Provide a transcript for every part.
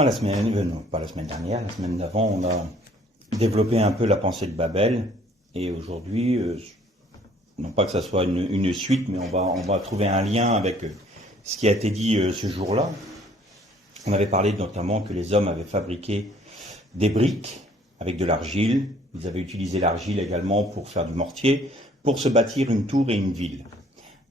Ah, la semaine, non, pas la semaine dernière, la semaine d'avant, on a développé un peu la pensée de Babel. Et aujourd'hui, non pas que ça soit une suite, mais on va trouver un lien avec ce qui a été dit ce jour-là. On avait parlé notamment que les hommes avaient fabriqué des briques avec de l'argile. Ils avaient utilisé l'argile également pour faire du mortier, pour se bâtir une tour et une ville.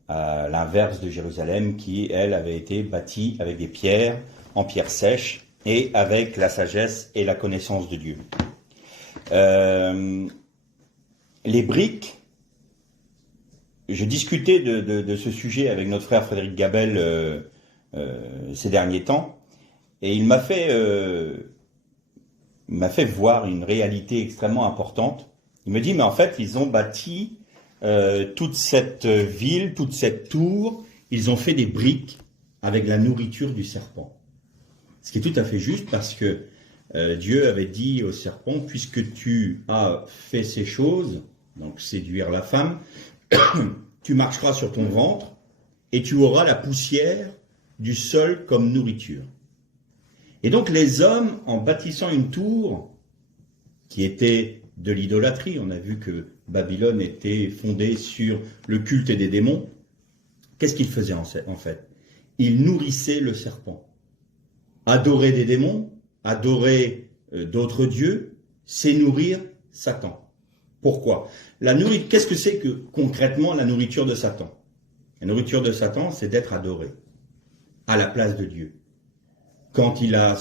À l'inverse de Jérusalem qui, elle, avait été bâtie avec des pierres, en pierre sèche, et avec la sagesse et la connaissance de Dieu. Les briques, je discutais de ce sujet avec notre frère Frédéric Gabel ces derniers temps, et il m'a fait voir une réalité extrêmement importante. Il me dit, mais en fait, ils ont bâti toute cette ville, toute cette tour, ils ont fait des briques avec la nourriture du serpent. Ce qui est tout à fait juste parce que Dieu avait dit au serpent, puisque tu as fait ces choses, donc séduire la femme, tu marcheras sur ton ventre et tu auras la poussière du sol comme nourriture. Et donc les hommes, en bâtissant une tour qui était de l'idolâtrie, on a vu que Babylone était fondée sur le culte des démons, qu'est-ce qu'ils faisaient en fait? Ils nourrissaient le serpent. Adorer des démons, adorer d'autres dieux, c'est nourrir Satan. Pourquoi? Qu'est-ce que c'est que concrètement la nourriture de Satan? La nourriture de Satan, c'est d'être adoré à la place de Dieu. Quand il a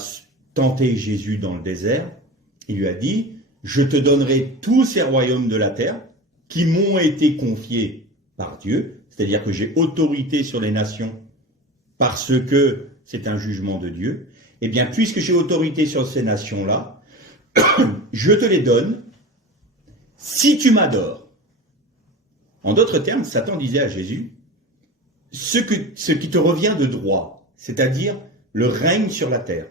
tenté Jésus dans le désert, il lui a dit, je te donnerai tous ces royaumes de la terre qui m'ont été confiés par Dieu, c'est-à-dire que j'ai autorité sur les nations parce que c'est un jugement de Dieu. Eh bien, puisque j'ai autorité sur ces nations-là, je te les donne si tu m'adores. En d'autres termes, Satan disait à Jésus, ce qui te revient de droit, c'est-à-dire le règne sur la terre,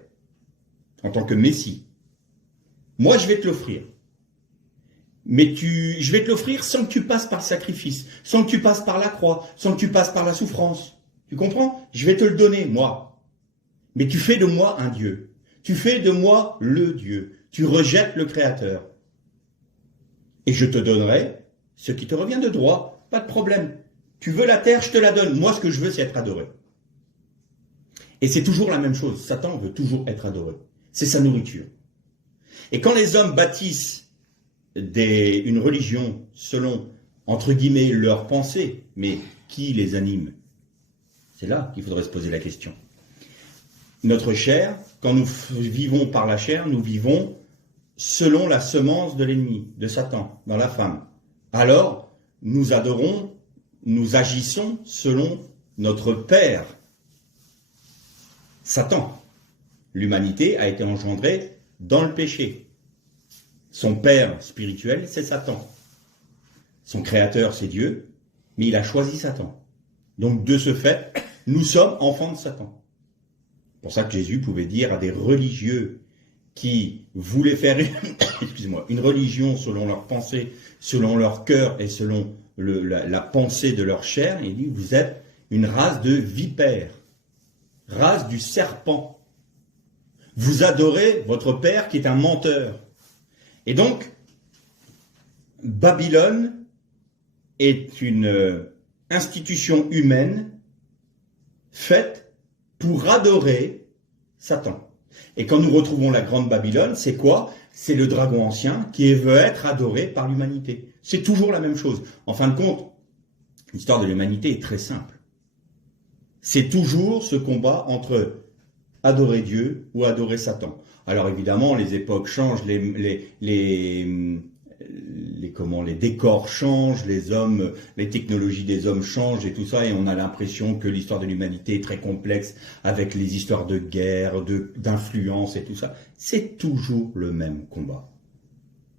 en tant que Messie. Moi, je vais te l'offrir. Mais je vais te l'offrir sans que tu passes par le sacrifice, sans que tu passes par la croix, sans que tu passes par la souffrance. Tu comprends? Je vais te le donner, moi. Mais tu fais de moi un Dieu. Tu fais de moi le Dieu. Tu rejettes le Créateur. Et je te donnerai ce qui te revient de droit. Pas de problème. Tu veux la terre, je te la donne. Moi, ce que je veux, c'est être adoré. Et c'est toujours la même chose. Satan veut toujours être adoré. C'est sa nourriture. Et quand les hommes bâtissent une religion selon, entre guillemets, leurs pensées, mais qui les anime? C'est là qu'il faudrait se poser la question. Notre chair, quand nous vivons par la chair, nous vivons selon la semence de l'ennemi, de Satan, dans la femme. Alors, nous adorons, nous agissons selon notre père, Satan. L'humanité a été engendrée dans le péché. Son père spirituel, c'est Satan. Son créateur, c'est Dieu, mais il a choisi Satan. Donc, de ce fait, nous sommes enfants de Satan. C'est pour ça que Jésus pouvait dire à des religieux qui voulaient faire une religion selon leur pensée, selon leur cœur et selon la pensée de leur chair, il dit, vous êtes une race de vipères, race du serpent. Vous adorez votre père qui est un menteur. Et donc, Babylone est une institution humaine faite pour adorer Satan. Et quand nous retrouvons la grande Babylone, c'est quoi? C'est le dragon ancien qui veut être adoré par l'humanité. C'est toujours la même chose. En fin de compte, l'histoire de l'humanité est très simple. C'est toujours ce combat entre adorer Dieu ou adorer Satan. Alors évidemment, les époques changent, les décors changent, les hommes, les technologies des hommes changent et tout ça, et on a l'impression que l'histoire de l'humanité est très complexe avec les histoires de guerre, d'influence et tout ça. C'est toujours le même combat.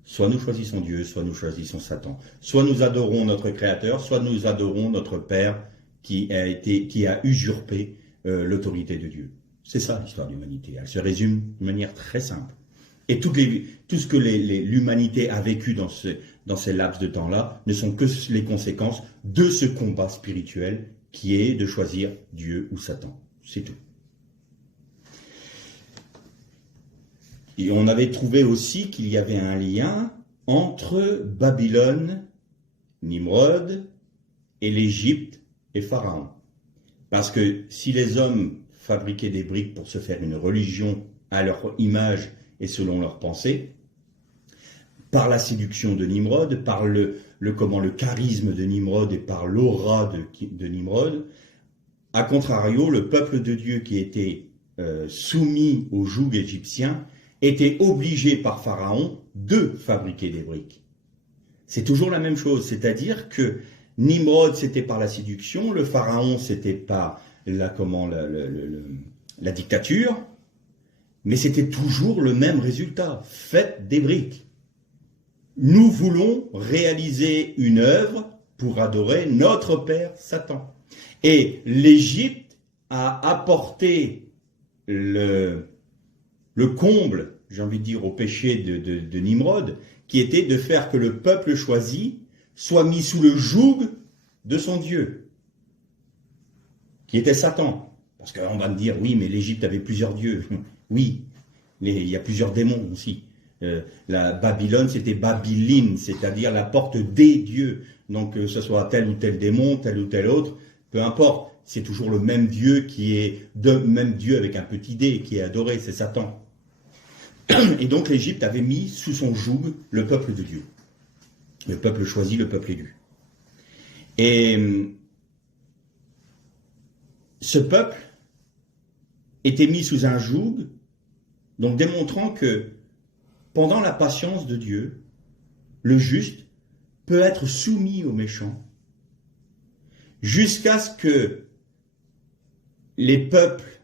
Soit nous choisissons Dieu, soit nous choisissons Satan. Soit nous adorons notre Créateur, soit nous adorons notre Père qui a usurpé l'autorité de Dieu. C'est ça l'histoire de l'humanité. Elle se résume de manière très simple. Et tout ce que l'humanité a vécu dans ces laps de temps-là ne sont que les conséquences de ce combat spirituel qui est de choisir Dieu ou Satan. C'est tout. Et on avait trouvé aussi qu'il y avait un lien entre Babylone, Nimrod, et l'Égypte et Pharaon. Parce que si les hommes fabriquaient des briques pour se faire une religion à leur image et selon leurs pensées, par la séduction de Nimrod, par le charisme de Nimrod et par l'aura de Nimrod, à contrario, le peuple de Dieu qui était soumis au joug égyptien était obligé par Pharaon de fabriquer des briques. C'est toujours la même chose, c'est-à-dire que Nimrod c'était par la séduction, le Pharaon c'était par la dictature, mais c'était toujours le même résultat, faites des briques. Nous voulons réaliser une œuvre pour adorer notre père Satan. Et l'Égypte a apporté le comble, j'ai envie de dire, au péché de Nimrod, qui était de faire que le peuple choisi soit mis sous le joug de son Dieu, qui était Satan. Parce qu'on va me dire, oui, mais l'Égypte avait plusieurs dieux. Oui, il y a plusieurs démons aussi. La Babylone, c'était Babiline, c'est-à-dire la porte des dieux. Donc, que ce soit tel ou tel démon, tel ou tel autre, peu importe. C'est toujours le même Dieu qui est, même Dieu avec un petit d, qui est adoré, c'est Satan. Et donc, l'Égypte avait mis sous son joug le peuple de Dieu. Le peuple choisi, le peuple élu. Et ce peuple était mis sous un joug, donc démontrant que pendant la patience de Dieu, le juste peut être soumis au méchant, jusqu'à ce que les peuples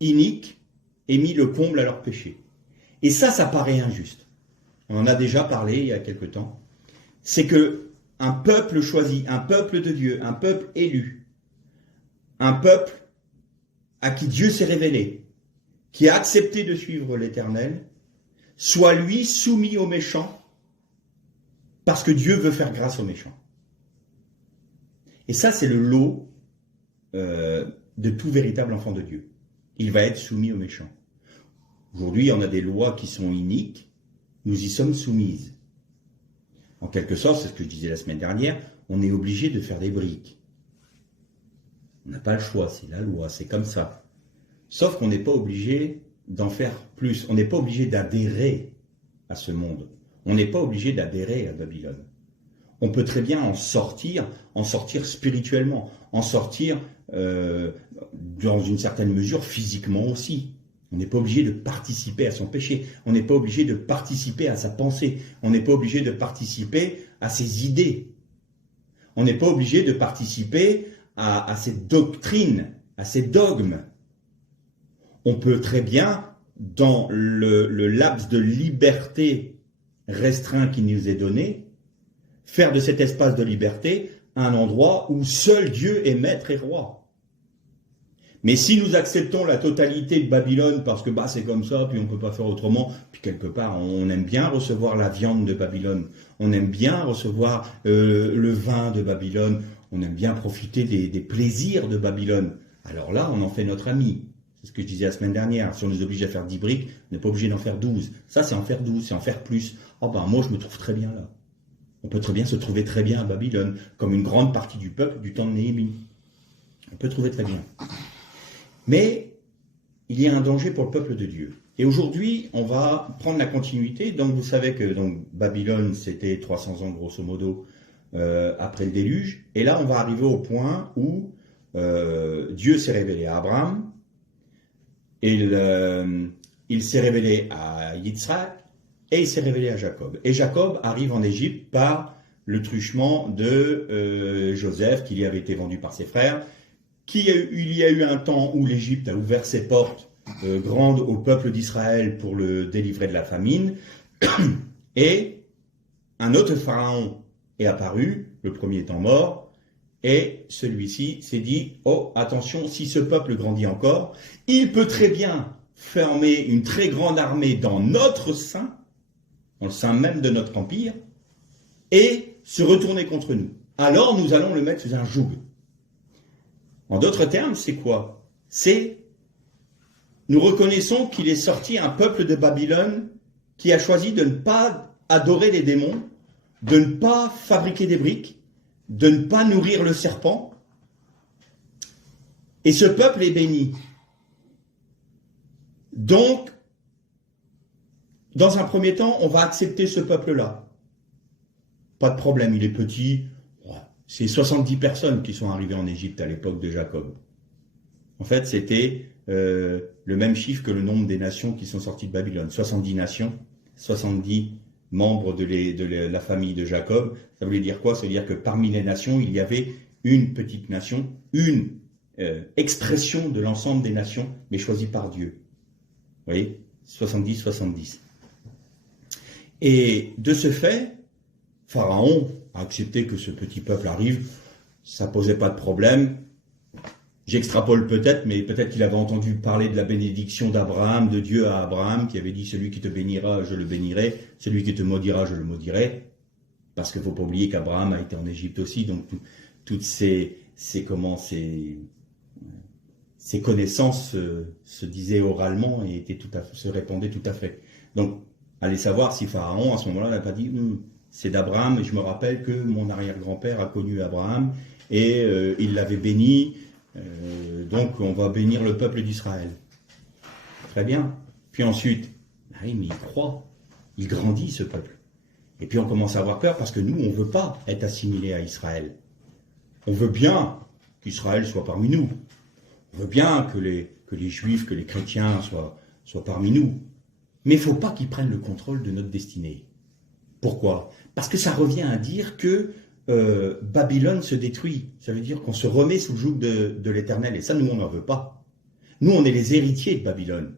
iniques aient mis le comble à leur péché. Et ça paraît injuste. On en a déjà parlé il y a quelque temps. C'est que un peuple choisi, un peuple de Dieu, un peuple élu, un peuple à qui Dieu s'est révélé, qui a accepté de suivre l'Éternel, soit lui soumis aux méchants, parce que Dieu veut faire grâce aux méchants. Et ça, c'est le lot de tout véritable enfant de Dieu. Il va être soumis aux méchants. Aujourd'hui, on a des lois qui sont iniques, nous y sommes soumises. En quelque sorte, c'est ce que je disais la semaine dernière, on est obligé de faire des briques. On n'a pas le choix, c'est la loi, c'est comme ça. Sauf qu'on n'est pas obligé d'en faire plus. On n'est pas obligé d'adhérer à ce monde. On n'est pas obligé d'adhérer à Babylone. On peut très bien en sortir spirituellement, en sortir dans une certaine mesure physiquement aussi. On n'est pas obligé de participer à son péché. On n'est pas obligé de participer à sa pensée. On n'est pas obligé de participer à ses idées. On n'est pas obligé de participer à ses doctrines, à ses dogmes. On peut très bien, dans le laps de liberté restreint qui nous est donné, faire de cet espace de liberté un endroit où seul Dieu est maître et roi. Mais si nous acceptons la totalité de Babylone, parce que c'est comme ça, puis on ne peut pas faire autrement, puis quelque part, on aime bien recevoir la viande de Babylone, on aime bien recevoir le vin de Babylone, on aime bien profiter des plaisirs de Babylone. Alors là, on en fait notre ami. C'est ce que je disais la semaine dernière. Si on nous oblige à faire 10 briques, on n'est pas obligé d'en faire 12. Ça, c'est en faire 12, c'est en faire plus. Moi, je me trouve très bien là. On peut très bien se trouver très bien à Babylone, comme une grande partie du peuple du temps de Néhémie. On peut trouver très bien. Mais il y a un danger pour le peuple de Dieu. Et aujourd'hui, on va prendre la continuité. Donc, vous savez que Babylone, c'était 300 ans, grosso modo, après le déluge. Et là, on va arriver au point où Dieu s'est révélé à Abraham. Il s'est révélé à Yitzhak et il s'est révélé à Jacob. Et Jacob arrive en Égypte par le truchement de Joseph, qui lui avait été vendu par ses frères. Il y a eu un temps où l'Égypte a ouvert ses portes grandes au peuple d'Israël pour le délivrer de la famine. Et un autre pharaon est apparu, le premier étant mort, et celui-ci s'est dit, oh, attention, si ce peuple grandit encore, il peut très bien former une très grande armée dans notre sein, dans le sein même de notre empire, et se retourner contre nous. Alors nous allons le mettre sous un joug. En d'autres termes, c'est quoi? C'est nous reconnaissons qu'il est sorti un peuple de Babylone qui a choisi de ne pas adorer les démons, de ne pas fabriquer des briques, de ne pas nourrir le serpent. Et ce peuple est béni. Donc, dans un premier temps, on va accepter ce peuple-là. Pas de problème, il est petit. C'est 70 personnes qui sont arrivées en Égypte à l'époque de Jacob. En fait, c'était le même chiffre que le nombre des nations qui sont sorties de Babylone. 70 nations, 70 membres de la famille de Jacob. Ça voulait dire quoi? Ça veut dire que parmi les nations, il y avait une petite nation, une expression de l'ensemble des nations, mais choisie par Dieu. Vous voyez? 70. Et de ce fait, Pharaon a accepté que ce petit peuple arrive. Ça ne posait pas de problème. J'extrapole peut-être, mais peut-être qu'il avait entendu parler de la bénédiction d'Abraham, de Dieu à Abraham, qui avait dit « Celui qui te bénira, je le bénirai. Celui qui te maudira, je le maudirai. » Parce qu'il ne faut pas oublier qu'Abraham a été en Égypte aussi. Donc, toutes ces connaissances se disaient oralement et se répandaient tout à fait. Donc, allez savoir si Pharaon, à ce moment-là, n'a pas dit c'est d'Abraham, et je me rappelle que mon arrière-grand-père a connu Abraham, et il l'avait béni, donc on va bénir le peuple d'Israël. Très bien. Puis ensuite, oui, mais il croit, il grandit ce peuple. Et puis on commence à avoir peur, parce que nous, on ne veut pas être assimilés à Israël. On veut bien qu'Israël soit parmi nous. On veut bien que les Juifs, que les chrétiens soient parmi nous. Mais il ne faut pas qu'ils prennent le contrôle de notre destinée. Pourquoi? Parce que ça revient à dire que Babylone se détruit. Ça veut dire qu'on se remet sous le joug de l'Éternel. Et ça, nous, on n'en veut pas. Nous, on est les héritiers de Babylone.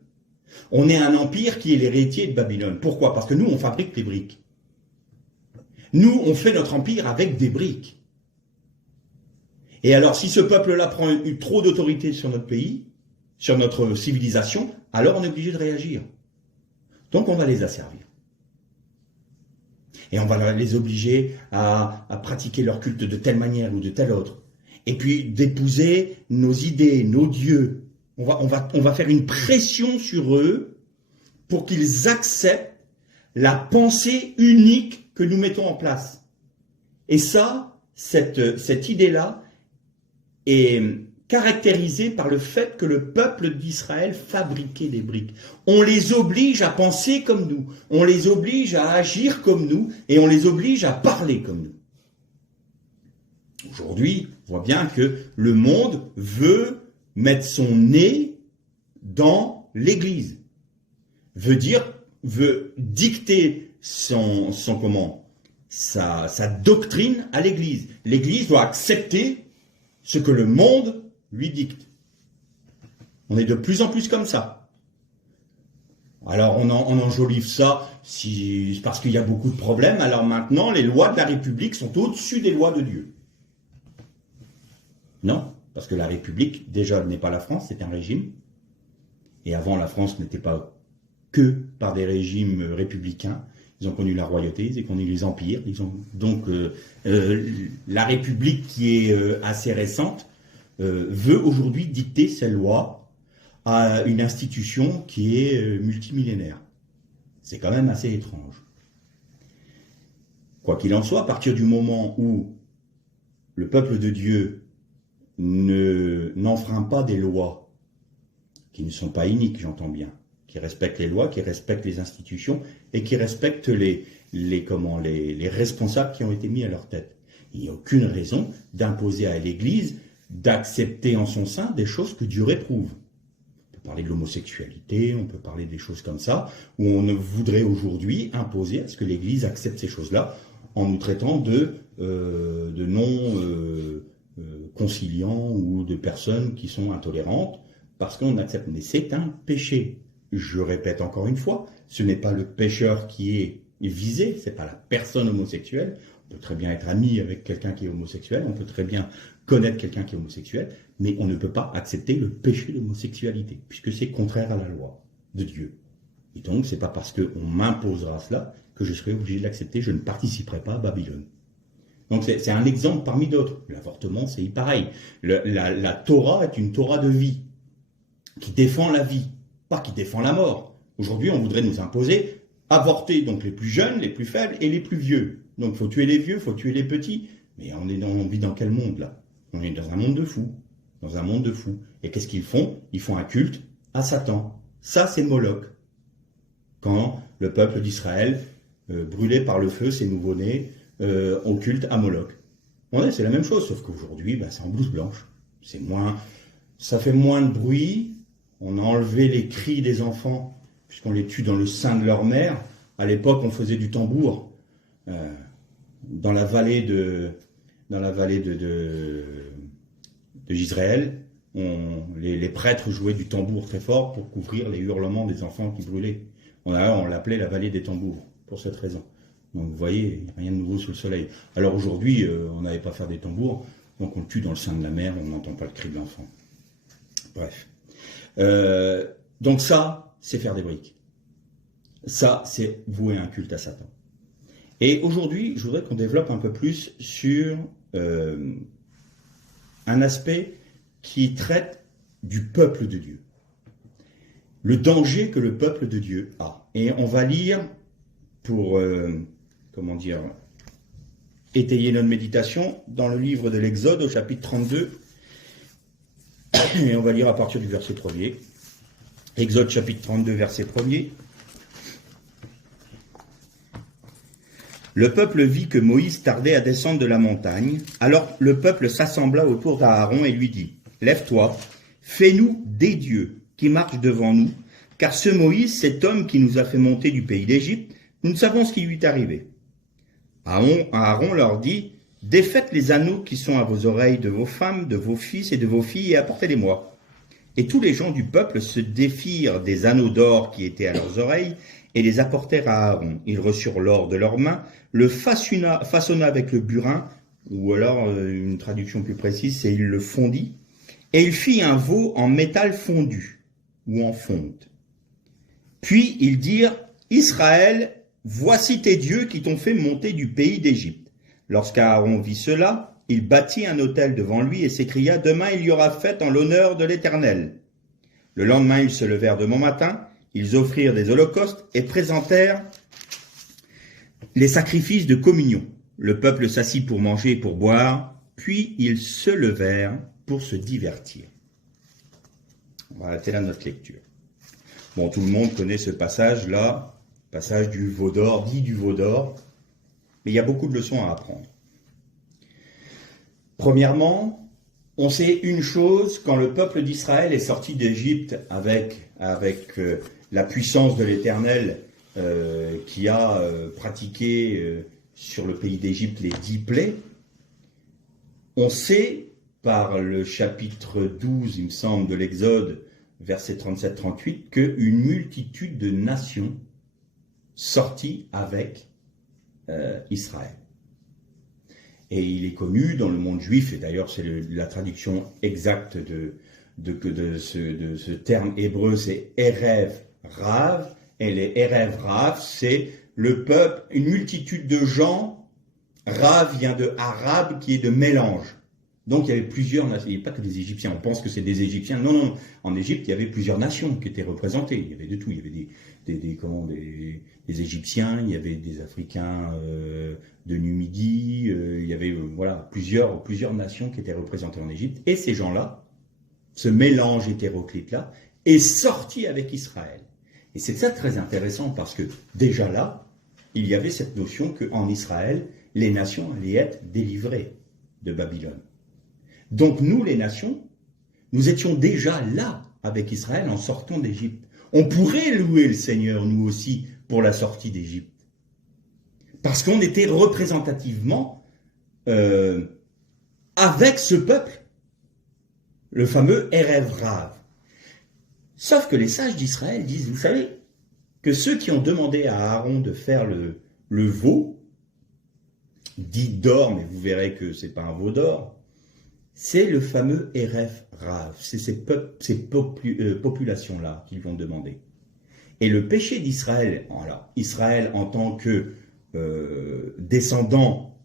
On est un empire qui est l'héritier de Babylone. Pourquoi? Parce que nous, on fabrique des briques. Nous, on fait notre empire avec des briques. Et alors, si ce peuple-là prend trop d'autorité sur notre pays, sur notre civilisation, alors on est obligé de réagir. Donc, on va les asservir. Et on va les obliger à pratiquer leur culte de telle manière ou de telle autre. Et puis, d'épouser nos idées, nos dieux. On va faire une pression sur eux pour qu'ils acceptent la pensée unique que nous mettons en place. Et ça, cette idée-là, est caractérisée par le fait que le peuple d'Israël fabriquait des briques. On les oblige à penser comme nous, on les oblige à agir comme nous, et on les oblige à parler comme nous. Aujourd'hui, on voit bien que le monde veut mettre son nez dans l'Église, veut dicter sa doctrine à l'Église. L'Église doit accepter ce que le monde lui dicte. On est de plus en plus comme ça. Alors on enjolive ça parce qu'il y a beaucoup de problèmes. Alors maintenant, les lois de la République sont au-dessus des lois de Dieu. Non, parce que la République, déjà, n'est pas la France, c'est un régime. Et avant, la France n'était pas que par des régimes républicains. Ils ont connu la royauté, ils ont connu les empires. Donc, la République, qui est assez récente, veut aujourd'hui dicter ses lois à une institution qui est multimillénaire. C'est quand même assez étrange. Quoi qu'il en soit, à partir du moment où le peuple de Dieu n'enfreint pas des lois qui ne sont pas iniques, j'entends bien, qui respectent les lois, qui respectent les institutions et qui respectent les responsables qui ont été mis à leur tête. Il n'y a aucune raison d'imposer à l'Église d'accepter en son sein des choses que Dieu réprouve. On peut parler de l'homosexualité, on peut parler des choses comme ça, où on voudrait aujourd'hui imposer à ce que l'Église accepte ces choses-là en nous traitant de non-conciliants ou de personnes qui sont intolérantes, parce qu'on accepte. Mais c'est un péché. Je répète encore une fois, ce n'est pas le pécheur qui est visé, ce n'est pas la personne homosexuelle. On peut très bien être ami avec quelqu'un qui est homosexuel, on peut très bien connaître quelqu'un qui est homosexuel, mais on ne peut pas accepter le péché d'homosexualité, puisque c'est contraire à la loi de Dieu. Et donc, c'est pas parce qu'on m'imposera cela que je serai obligé de l'accepter, je ne participerai pas à Babylone. Donc c'est un exemple parmi d'autres. L'avortement, c'est pareil. La Torah est une Torah de vie, qui défend la vie. pas qui défend la mort. Aujourd'hui, on voudrait nous imposer avorter donc les plus jeunes, les plus faibles et les plus vieux. Donc, faut tuer les vieux, faut tuer les petits. Mais on vit dans quel monde, là? On est dans un monde de fous. Dans un monde de fous. Et qu'est-ce qu'ils font? Ils font un culte à Satan. Ça, c'est Moloch. Quand le peuple d'Israël, brûlé par le feu, ses nouveau-nés, au culte à Moloch. Ouais, c'est la même chose, sauf qu'aujourd'hui, c'est en blouse blanche. Ça fait moins de bruit. On a enlevé les cris des enfants, puisqu'on les tue dans le sein de leur mère. À l'époque, on faisait du tambour. Dans la vallée de Israël, les prêtres jouaient du tambour très fort pour couvrir les hurlements des enfants qui brûlaient. On l'appelait la vallée des tambours, pour cette raison. Donc vous voyez, il n'y a rien de nouveau sous le soleil. Alors aujourd'hui, on n'avait pas à faire des tambours, donc on le tue dans le sein de la mère, on n'entend pas le cri de l'enfant. Bref. Donc ça, c'est faire des briques. Ça, c'est vouer un culte à Satan. Et aujourd'hui, je voudrais qu'on développe un peu plus sur un aspect qui traite du peuple de Dieu. Le danger que le peuple de Dieu a. Et on va lire, pour, étayer notre méditation, dans le livre de l'Exode, au chapitre 32, et on va lire à partir du verset 1er. Exode chapitre 32, verset 1er. Le peuple vit que Moïse tardait à descendre de la montagne. Alors le peuple s'assembla autour d'Aaron et lui dit, « Lève-toi, fais-nous des dieux qui marchent devant nous, car ce Moïse, cet homme qui nous a fait monter du pays d'Égypte, nous ne savons ce qui lui est arrivé. » Aaron leur dit, « Défaites les anneaux qui sont à vos oreilles de vos femmes, de vos fils et de vos filles, et apportez-les-moi. » Et tous les gens du peuple se défirent des anneaux d'or qui étaient à leurs oreilles, et les apportèrent à Aaron. Ils reçurent l'or de leurs mains, le façonna avec le burin, ou alors une traduction plus précise, c'est il le fondit, et il fit un veau en métal fondu, ou en fonte. Puis ils dirent, Israël, voici tes dieux qui t'ont fait monter du pays d'Égypte. Lorsqu'Aaron vit cela, il bâtit un autel devant lui et s'écria, demain il y aura fête en l'honneur de l'Éternel. Le lendemain ils se levèrent de bon matin, ils offrirent des holocaustes et présentèrent les sacrifices de communion. Le peuple s'assit pour manger et pour boire, puis ils se levèrent pour se divertir. Voilà, c'est là notre lecture. Bon, tout le monde connaît ce passage-là, passage du veau d'or, dit du veau d'or, mais il y a beaucoup de leçons à apprendre. Premièrement, on sait une chose, quand le peuple d'Israël est sorti d'Égypte avec la puissance de l'Éternel qui a pratiqué sur le pays d'Égypte les 10 plaies, on sait par le chapitre 12, il me semble, de l'Exode, versets 37-38, qu'une multitude de nations sortit avec Israël. Et il est connu dans le monde juif, et d'ailleurs c'est la traduction exacte de ce terme hébreu, c'est Erev Rav, et les Erev Rav, c'est le peuple, une multitude de gens. Rav vient de arabe, qui est de mélange. Donc il y avait plusieurs nations, il n'y a pas que des Égyptiens, on pense que c'est des Égyptiens. Non, non, en Égypte il y avait plusieurs nations qui étaient représentées, il y avait de tout, il y avait des Égyptiens, il y avait des Africains de Numidie, il y avait plusieurs nations qui étaient représentées en Égypte, et ces gens-là, ce mélange hétéroclite-là, est sorti avec Israël. Et c'est ça très intéressant parce que déjà là, il y avait cette notion qu'en Israël, les nations allaient être délivrées de Babylone. Donc nous, les nations, nous étions déjà là avec Israël en sortant d'Égypte. On pourrait louer le Seigneur, nous aussi, pour la sortie d'Égypte. Parce qu'on était représentativement avec ce peuple, le fameux Erev Rav. Sauf que les sages d'Israël disent, vous savez, que ceux qui ont demandé à Aaron de faire le veau, dit d'or, mais vous verrez que ce n'est pas un veau d'or, c'est le fameux Erev Rav, c'est ces populations-là qui lui ont demandé. Et le péché d'Israël, alors Israël en tant que descendant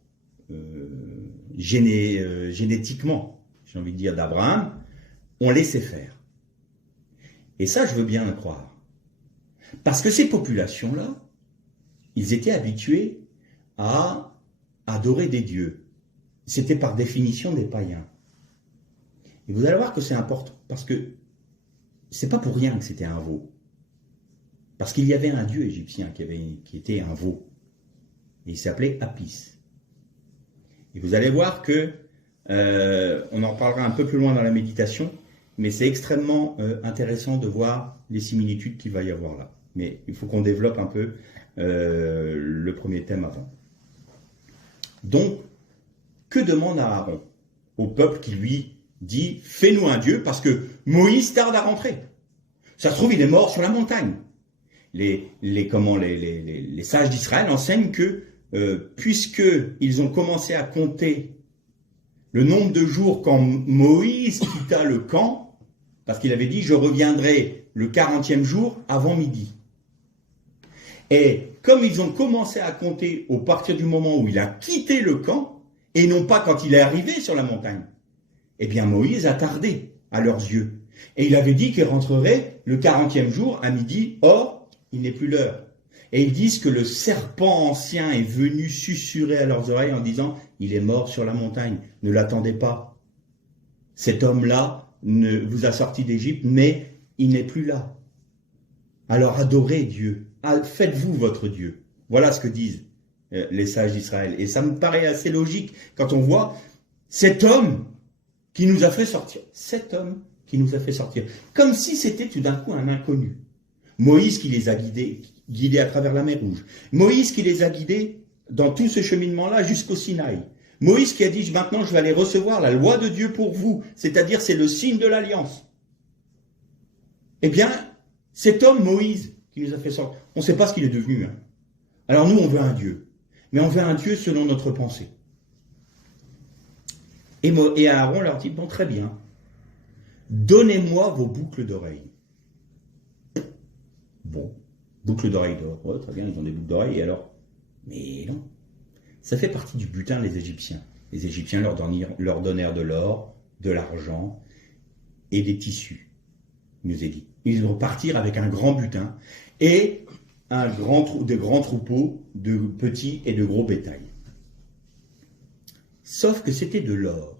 génétiquement, j'ai envie de dire d'Abraham, on laissait faire. Et ça, je veux bien le croire. Parce que ces populations-là, ils étaient habitués à adorer des dieux. C'était par définition des païens. Et vous allez voir que c'est important, parce que c'est pas pour rien que c'était un veau. Parce qu'il y avait un dieu égyptien qui était un veau. Et il s'appelait Apis. Et vous allez voir que, on en reparlera un peu plus loin dans la méditation, mais c'est extrêmement intéressant de voir les similitudes qu'il va y avoir là. Mais il faut qu'on développe un peu le premier thème avant. Donc, que demande Aaron au peuple qui lui dit « Fais-nous un Dieu » parce que Moïse tarde à rentrer. Ça se trouve, il est mort sur la montagne. Les sages d'Israël enseignent que puisqu'ils ont commencé à compter le nombre de jours quand Moïse quitta le camp, parce qu'il avait dit « Je reviendrai le 40e jour avant midi ». Et comme ils ont commencé à compter au partir du moment où il a quitté le camp, et non pas quand il est arrivé sur la montagne, eh bien Moïse a tardé à leurs yeux. Et il avait dit qu'il rentrerait le 40e jour à midi, or, il n'est plus l'heure. Et ils disent que le serpent ancien est venu susurrer à leurs oreilles en disant « Il est mort sur la montagne, ne l'attendez pas. Cet homme-là vous a sorti d'Égypte, mais il n'est plus là. Alors adorez Dieu, faites-vous votre Dieu. » Voilà ce que disent les sages d'Israël. Et ça me paraît assez logique quand on voit cet homme qui nous a fait sortir. Cet homme qui nous a fait sortir. Comme si c'était tout d'un coup un inconnu. Moïse qui les a guidés à travers la mer Rouge. Moïse qui les a guidés dans tout ce cheminement-là jusqu'au Sinaï. Moïse qui a dit, maintenant je vais aller recevoir la loi de Dieu pour vous, c'est-à-dire c'est le signe de l'alliance. Eh bien, cet homme Moïse qui nous a fait sortir, on ne sait pas ce qu'il est devenu. Hein. Alors nous, on veut un Dieu, mais on veut un Dieu selon notre pensée. Et Aaron leur dit, bon, très bien, donnez-moi vos boucles d'oreilles. Bon, boucles d'oreilles d'or. Ouais, très bien, ils ont des boucles d'oreilles, et alors? Mais non. Ça fait partie du butin des Égyptiens. Les Égyptiens leur donnèrent de l'or, de l'argent et des tissus, il nous est dit. Ils repartirent avec un grand butin et de grands troupeaux de petits et de gros bétail. Sauf que c'était de l'or.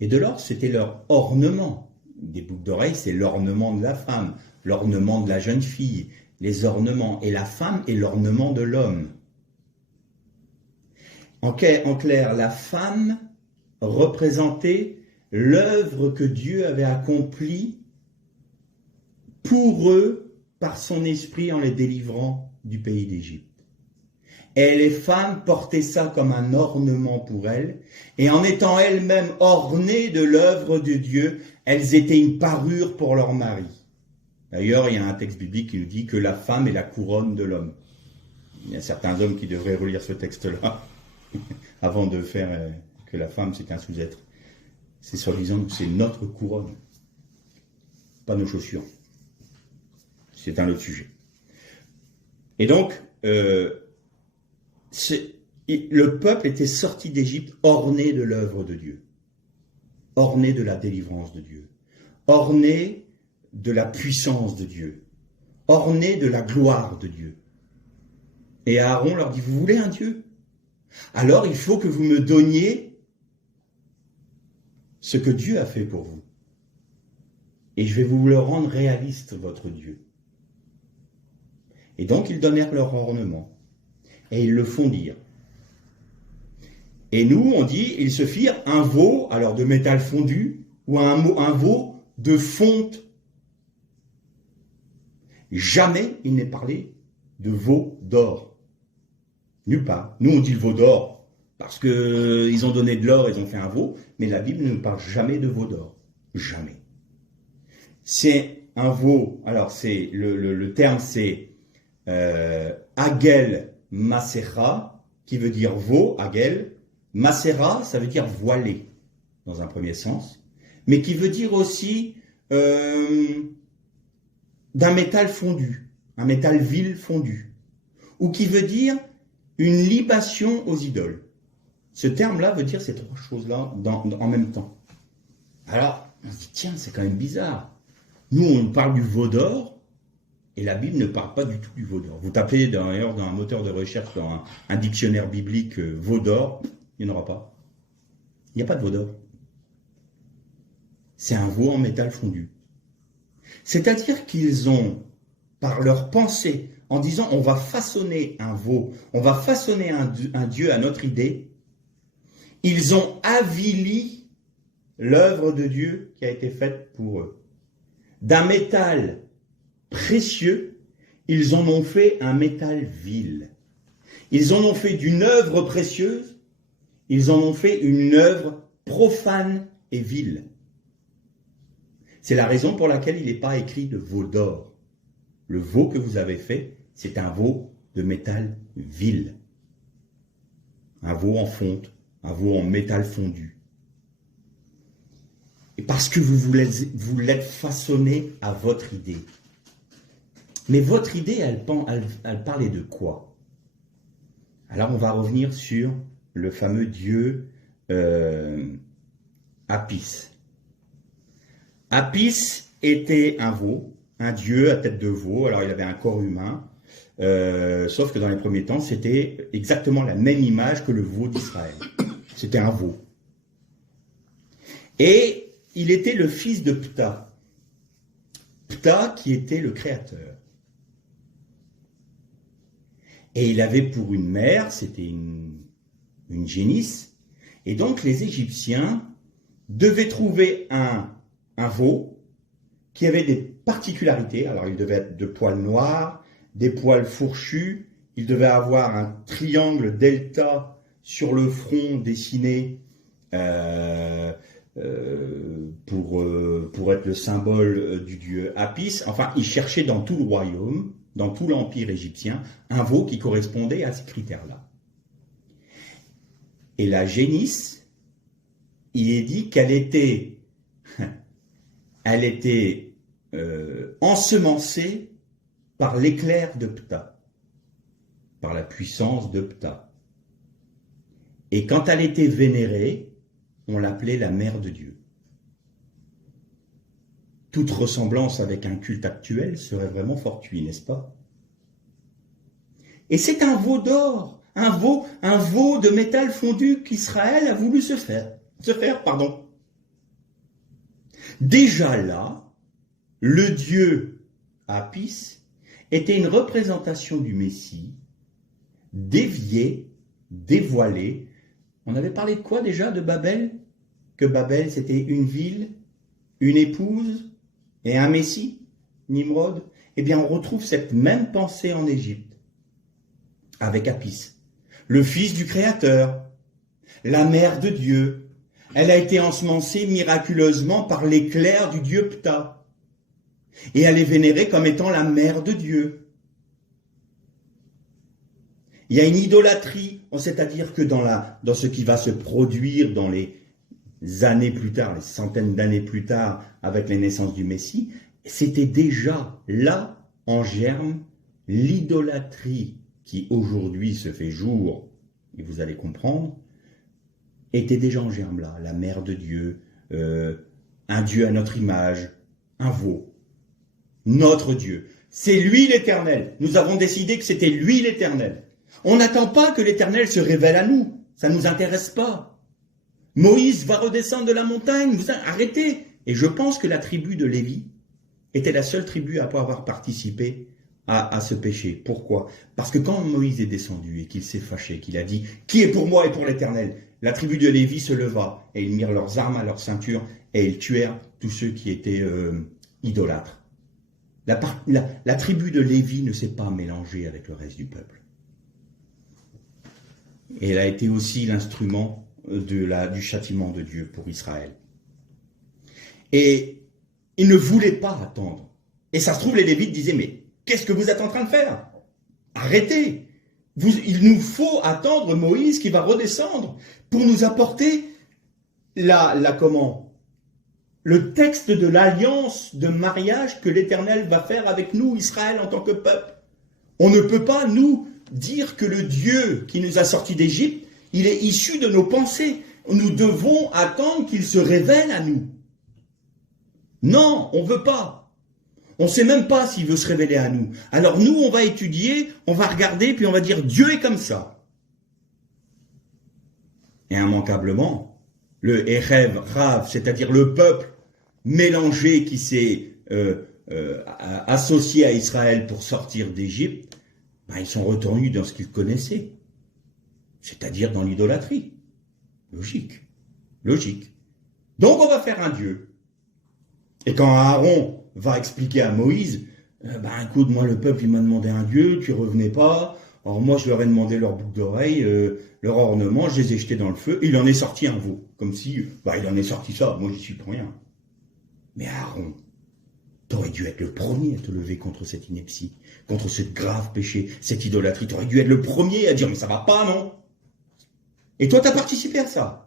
Et de l'or, c'était leur ornement. Des boucles d'oreilles, c'est l'ornement de la femme, l'ornement de la jeune fille, les ornements. Et la femme est l'ornement de l'homme. En clair, la femme représentait l'œuvre que Dieu avait accomplie pour eux par son esprit en les délivrant du pays d'Égypte. Et les femmes portaient ça comme un ornement pour elles, et en étant elles-mêmes ornées de l'œuvre de Dieu, elles étaient une parure pour leur mari. D'ailleurs, il y a un texte biblique qui nous dit que la femme est la couronne de l'homme. Il y a certains hommes qui devraient relire ce texte-là avant de faire que la femme c'est un sous-être. C'est soi-disant que c'est notre couronne, pas nos chaussures. C'est un autre sujet. Et donc, le peuple était sorti d'Égypte orné de l'œuvre de Dieu, orné de la délivrance de Dieu, orné de la puissance de Dieu, orné de la gloire de Dieu. Et Aaron leur dit, vous voulez un Dieu? Alors il faut que vous me donniez ce que Dieu a fait pour vous. Et je vais vous le rendre réaliste, votre Dieu. Et donc ils donnèrent leur ornement. Et ils le fondirent. Et nous, on dit, ils se firent un veau, alors de métal fondu, ou un veau de fonte. Jamais il n'est parlé de veau d'or. Nulle part. Nous, on dit le veau d'or, parce qu'ils ont donné de l'or, ils ont fait un veau, mais la Bible ne nous parle jamais de veau d'or. Jamais. C'est un veau, alors c'est le terme c'est Agel Masera, qui veut dire veau, Agel. Masera, ça veut dire voilé, dans un premier sens, mais qui veut dire aussi d'un métal fondu, un métal vil fondu, ou qui veut dire une libation aux idoles. Ce terme-là veut dire ces trois choses-là en même temps. Alors, on se dit, tiens, c'est quand même bizarre. Nous, on parle du veau d'or, et la Bible ne parle pas du tout du veau d'or. Vous tapez d'ailleurs dans un moteur de recherche, dans un dictionnaire biblique, veau d'or, il n'y en aura pas. Il n'y a pas de veau d'or. C'est un veau en métal fondu. C'est-à-dire qu'ils ont, par leur pensée, en disant on va façonner un veau, on va façonner un Dieu à notre idée, ils ont avili l'œuvre de Dieu qui a été faite pour eux. D'un métal précieux, ils en ont fait un métal vil. Ils en ont fait d'une œuvre précieuse, ils en ont fait une œuvre profane et vile. C'est la raison pour laquelle il n'est pas écrit de veau d'or. Le veau que vous avez fait, c'est un veau de métal vil. Un veau en fonte, un veau en métal fondu. Et parce que vous l'êtes façonné à votre idée. Mais votre idée, elle parlait de quoi? Alors on va revenir sur le fameux dieu Apis. Apis était un veau, un dieu à tête de veau. Alors il avait un corps humain, sauf que dans les premiers temps, c'était exactement la même image que le veau d'Israël. C'était un veau. Et il était le fils de Ptah. Ptah qui était le créateur. Et il avait pour une mère, c'était une génisse. Et donc les Égyptiens devaient trouver un veau qui avait des particularités. Alors il devait être de poils noirs, des poils fourchus, il devait avoir un triangle delta sur le front dessiné pour être le symbole du dieu Apis. Enfin, il cherchait dans tout le royaume, dans tout l'empire égyptien, un veau qui correspondait à ces critères-là. Et la génisse, il est dit qu'elle était ensemencée par l'éclair de Ptah, par la puissance de Ptah. Et quand elle était vénérée, on l'appelait la mère de Dieu. Toute ressemblance avec un culte actuel serait vraiment fortuite, n'est-ce pas? Et c'est un veau d'or, un veau de métal fondu qu'Israël a voulu se faire. Déjà là, le dieu Apis était une représentation du Messie, dévié, dévoilé. On avait parlé de quoi déjà de Babel? Que Babel c'était une ville, une épouse et un Messie, Nimrod. Eh bien on retrouve cette même pensée en Égypte, avec Apis, le fils du Créateur, la mère de Dieu. Elle a été ensemencée miraculeusement par l'éclair du dieu Ptah. Et elle est vénérée comme étant la mère de Dieu. Il y a une idolâtrie, c'est-à-dire que dans ce qui va se produire dans les années plus tard, les centaines d'années plus tard, avec les naissances du Messie, c'était déjà là, en germe, l'idolâtrie qui aujourd'hui se fait jour, et vous allez comprendre, était déjà en germe là, la mère de Dieu, un Dieu à notre image, un veau, notre Dieu. C'est lui l'Éternel. Nous avons décidé que c'était lui l'Éternel. On n'attend pas que l'Éternel se révèle à nous, ça ne nous intéresse pas. Moïse va redescendre de la montagne, arrêtez. Et je pense que la tribu de Lévi était la seule tribu à pas avoir participé à ce péché. Pourquoi? Parce que quand Moïse est descendu et qu'il s'est fâché, qu'il a dit « Qui est pour moi et pour l'Éternel ?» La tribu de Lévi se leva et ils mirent leurs armes à leur ceinture et ils tuèrent tous ceux qui étaient idolâtres. La tribu de Lévi ne s'est pas mélangée avec le reste du peuple. Et elle a été aussi l'instrument du châtiment de Dieu pour Israël. Et ils ne voulaient pas attendre. Et ça se trouve, les Lévites disaient, mais qu'est-ce que vous êtes en train de faire? Arrêtez! Il nous faut attendre Moïse qui va redescendre pour nous apporter le texte de l'alliance de mariage que l'Éternel va faire avec nous, Israël, en tant que peuple. On ne peut pas, nous, dire que le Dieu qui nous a sortis d'Égypte, il est issu de nos pensées. Nous devons attendre qu'il se révèle à nous. Non, on ne veut pas. On ne sait même pas s'il veut se révéler à nous. Alors nous, on va étudier, on va regarder, puis on va dire Dieu est comme ça. Et immanquablement, le Erev Rav, c'est-à-dire le peuple mélangé qui s'est associé à Israël pour sortir d'Égypte, ils sont retournus dans ce qu'ils connaissaient, c'est-à-dire dans l'idolâtrie. Logique. Logique. Donc on va faire un Dieu. Et quand Aaron va expliquer à Moïse, écoute, moi le peuple il m'a demandé un Dieu, tu revenais pas, alors moi je leur ai demandé leur boucle d'oreille, leur ornement, je les ai jetés dans le feu, et il en est sorti un veau. Comme si, il en est sorti ça, moi j'y suis pour rien. Mais Aaron, t'aurais dû être le premier à te lever contre cette ineptie, contre ce grave péché, cette idolâtrie, t'aurais dû être le premier à dire, mais ça va pas, non? Et toi t'as participé à ça.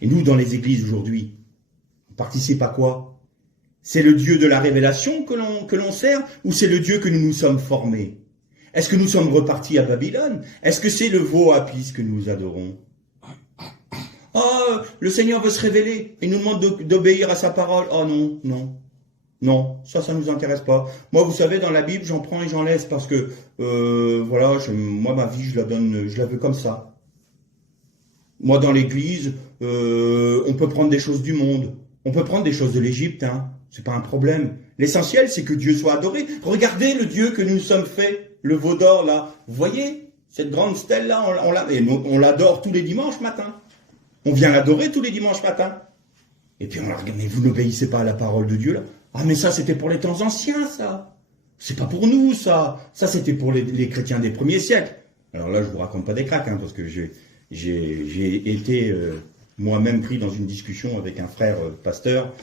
Et nous, dans les églises aujourd'hui, on participe à quoi? C'est le Dieu de la révélation que l'on sert, ou c'est le Dieu que nous nous sommes formés? Est-ce que nous sommes repartis à Babylone? Est-ce que c'est le veau Apis que nous adorons? Le Seigneur veut se révéler, il nous demande d'obéir à sa parole. Non, ça nous intéresse pas. Moi, vous savez, dans la Bible, j'en prends et j'en laisse parce que, moi, ma vie, je la veux comme ça. Moi, dans l'église, on peut prendre des choses du monde. On peut prendre des choses de l'Égypte, c'est pas un problème. L'essentiel, c'est que Dieu soit adoré. Regardez le Dieu que nous sommes fait, le veau d'or, là. Vous voyez, cette grande stèle-là, on l'adore tous les dimanches matin. On vient l'adorer tous les dimanches matin. Et puis on la regarde, mais vous n'obéissez pas à la parole de Dieu, là. Ah, mais ça, c'était pour les temps anciens, ça. C'est pas pour nous, ça. Ça, c'était pour les chrétiens des premiers siècles. Alors là, je vous raconte pas des cracks, parce que j'ai été moi-même pris dans une discussion avec un frère pasteur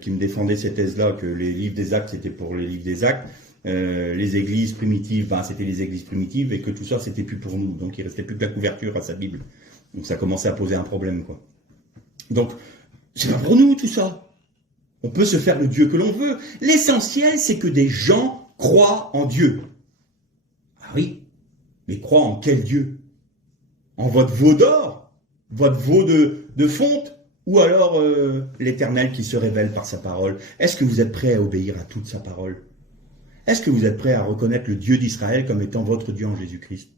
qui me défendait ces thèses-là, que les livres des actes, c'était pour les livres des actes, les églises primitives, c'était les églises primitives, et que tout ça, c'était plus pour nous. Donc il restait plus que la couverture à sa Bible. Donc ça commençait à poser un problème, quoi. Donc, c'est pas pour nous, tout ça. On peut se faire le Dieu que l'on veut. L'essentiel, c'est que des gens croient en Dieu. Ah oui, mais croient en quel Dieu? En votre veau d'or? Votre veau de fonte? Ou alors l'Éternel qui se révèle par sa parole? Est-ce que vous êtes prêts à obéir à toute sa parole? Est-ce que vous êtes prêts à reconnaître le Dieu d'Israël comme étant votre Dieu en Jésus-Christ?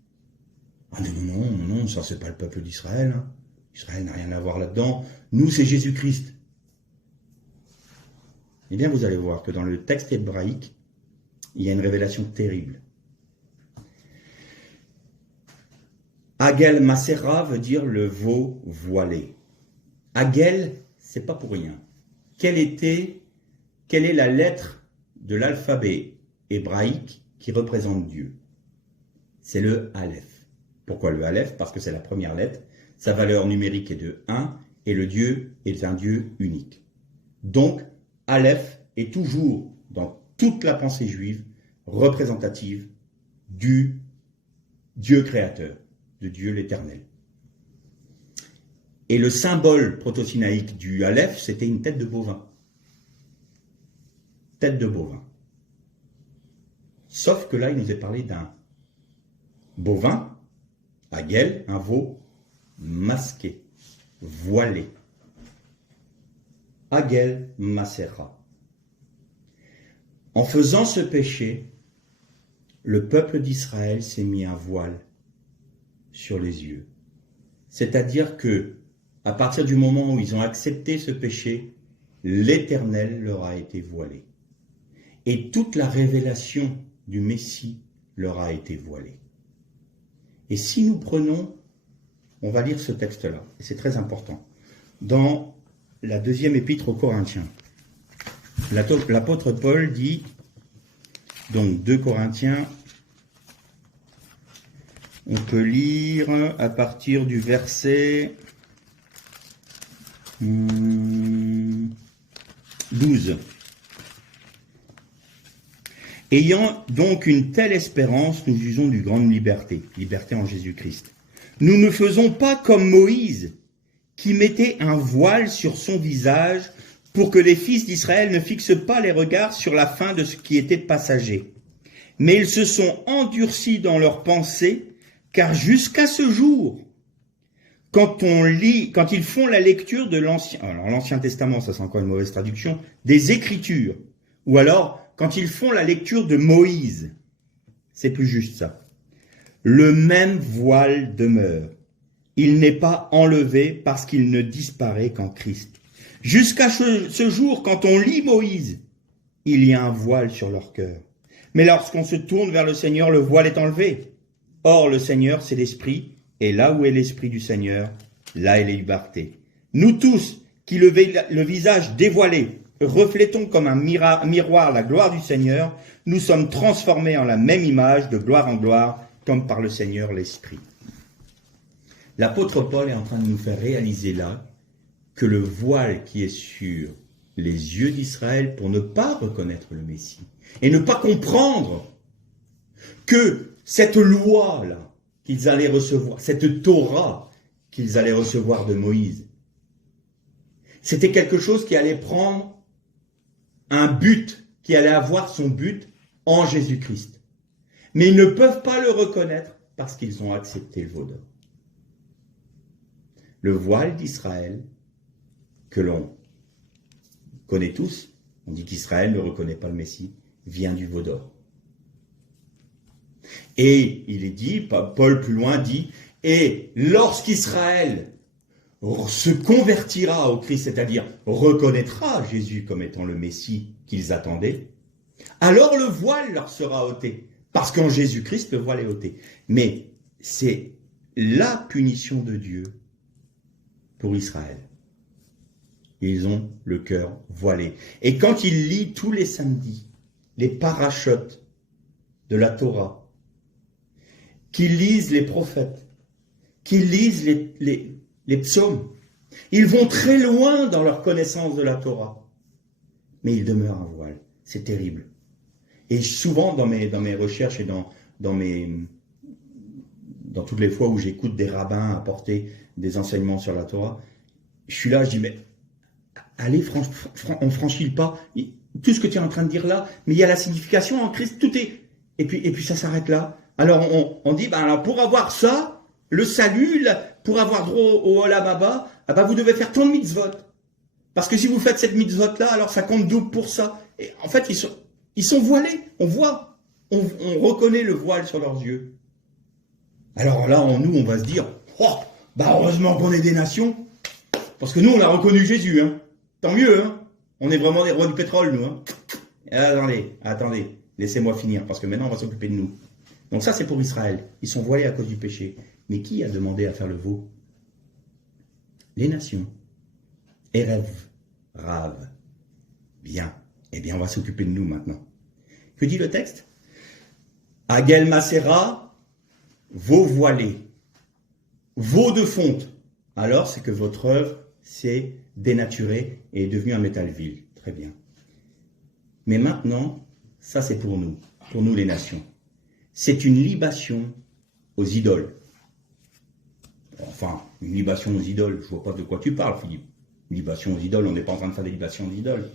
Ah non, ça c'est pas le peuple d'Israël. Israël n'a rien à voir là-dedans. Nous, c'est Jésus-Christ. Eh bien, vous allez voir que dans le texte hébraïque, il y a une révélation terrible. Agel Masera veut dire le veau voilé. Agel, c'est pas pour rien. Quelle est la lettre de l'alphabet hébraïque qui représente Dieu? C'est le Aleph. Pourquoi le Aleph? Parce que c'est la première lettre. Sa valeur numérique est de 1 et le Dieu est un Dieu unique. Donc, Aleph est toujours, dans toute la pensée juive, représentative du Dieu créateur, de Dieu l'Éternel. Et le symbole proto-sinaïque du Aleph, c'était une tête de bovin. Tête de bovin. Sauf que là, il nous est parlé d'un bovin, Agel, un veau masqué, voilé. Agel Masera. En faisant ce péché, le peuple d'Israël s'est mis un voile sur les yeux. C'est-à-dire que, à partir du moment où ils ont accepté ce péché, l'Éternel leur a été voilé. Et toute la révélation du Messie leur a été voilée. Et si nous prenons, on va lire ce texte-là, et c'est très important, dans la deuxième épître aux Corinthiens, l'apôtre Paul dit, donc 2 Corinthiens, on peut lire à partir du verset 12. Ayant donc une telle espérance, nous usons d'une grande liberté, liberté en Jésus-Christ. Nous ne faisons pas comme Moïse, qui mettait un voile sur son visage pour que les fils d'Israël ne fixent pas les regards sur la fin de ce qui était passager. Mais ils se sont endurcis dans leurs pensées, car jusqu'à ce jour, quand ils font la lecture de l'Ancien Testament, ça c'est encore une mauvaise traduction, des Écritures, ou alors quand ils font la lecture de Moïse, c'est plus juste ça. Le même voile demeure. Il n'est pas enlevé parce qu'il ne disparaît qu'en Christ. Jusqu'à ce jour, quand on lit Moïse, il y a un voile sur leur cœur. Mais lorsqu'on se tourne vers le Seigneur, le voile est enlevé. Or, le Seigneur, c'est l'Esprit, et là où est l'Esprit du Seigneur, là est la liberté. Nous tous, qui le visage dévoilé, reflétons comme un miroir la gloire du Seigneur, nous sommes transformés en la même image de gloire en gloire, comme par le Seigneur l'Esprit. L'apôtre Paul est en train de nous faire réaliser là que le voile qui est sur les yeux d'Israël pour ne pas reconnaître le Messie et ne pas comprendre que cette loi-là qu'ils allaient recevoir, cette Torah qu'ils allaient recevoir de Moïse, c'était quelque chose qui allait prendre un but, qui allait avoir son but en Jésus-Christ. Mais ils ne peuvent pas le reconnaître parce qu'ils ont accepté le veau d'or. Le voile d'Israël, que l'on connaît tous, on dit qu'Israël ne reconnaît pas le Messie, vient du veau d'or. Et il est dit, Paul plus loin dit, et lorsqu'Israël se convertira au Christ, c'est-à-dire reconnaîtra Jésus comme étant le Messie qu'ils attendaient, alors le voile leur sera ôté. Parce qu'en Jésus-Christ, le voile est ôté. Mais c'est la punition de Dieu pour Israël. Ils ont le cœur voilé. Et quand ils lisent tous les samedis les parachutes de la Torah, qu'ils lisent les prophètes, qu'ils lisent les psaumes, ils vont très loin dans leur connaissance de la Torah. Mais ils demeurent un voile. C'est terrible. Et souvent, dans mes recherches et dans toutes les fois où j'écoute des rabbins apporter des enseignements sur la Torah, je suis là, je dis, mais allez, on franchit le pas. Tout ce que tu es en train de dire là, mais il y a la signification en Christ, tout est... Et puis ça s'arrête là. Alors on dit, alors pour avoir ça, le salut, pour avoir droit au Olam Haba, vous devez faire tant de mitzvot. Parce que si vous faites cette mitzvot là, alors ça compte double pour ça. Et en fait, ils sont voilés. On voit, on reconnaît le voile sur leurs yeux. Alors là, on va se dire, heureusement qu'on est des nations, parce que nous, on a reconnu Jésus, hein. Tant mieux, hein. On est vraiment des rois du pétrole, nous, hein. Attendez, laissez-moi finir, parce que maintenant, on va s'occuper de nous. Donc ça, c'est pour Israël. Ils sont voilés à cause du péché. Mais qui a demandé à faire le veau? Les nations. Erev, Rav. Bien. Eh bien, on va s'occuper de nous maintenant. Que dit le texte? Agel Masera, veau voilé, veau de fonte. Alors, c'est que votre œuvre s'est dénaturée et est devenue un métal vil. Très bien. Mais maintenant, ça c'est pour nous les nations. C'est une libation aux idoles. Enfin, une libation aux idoles, je ne vois pas de quoi tu parles, Philippe. Une libation aux idoles, on n'est pas en train de faire des libations aux idoles.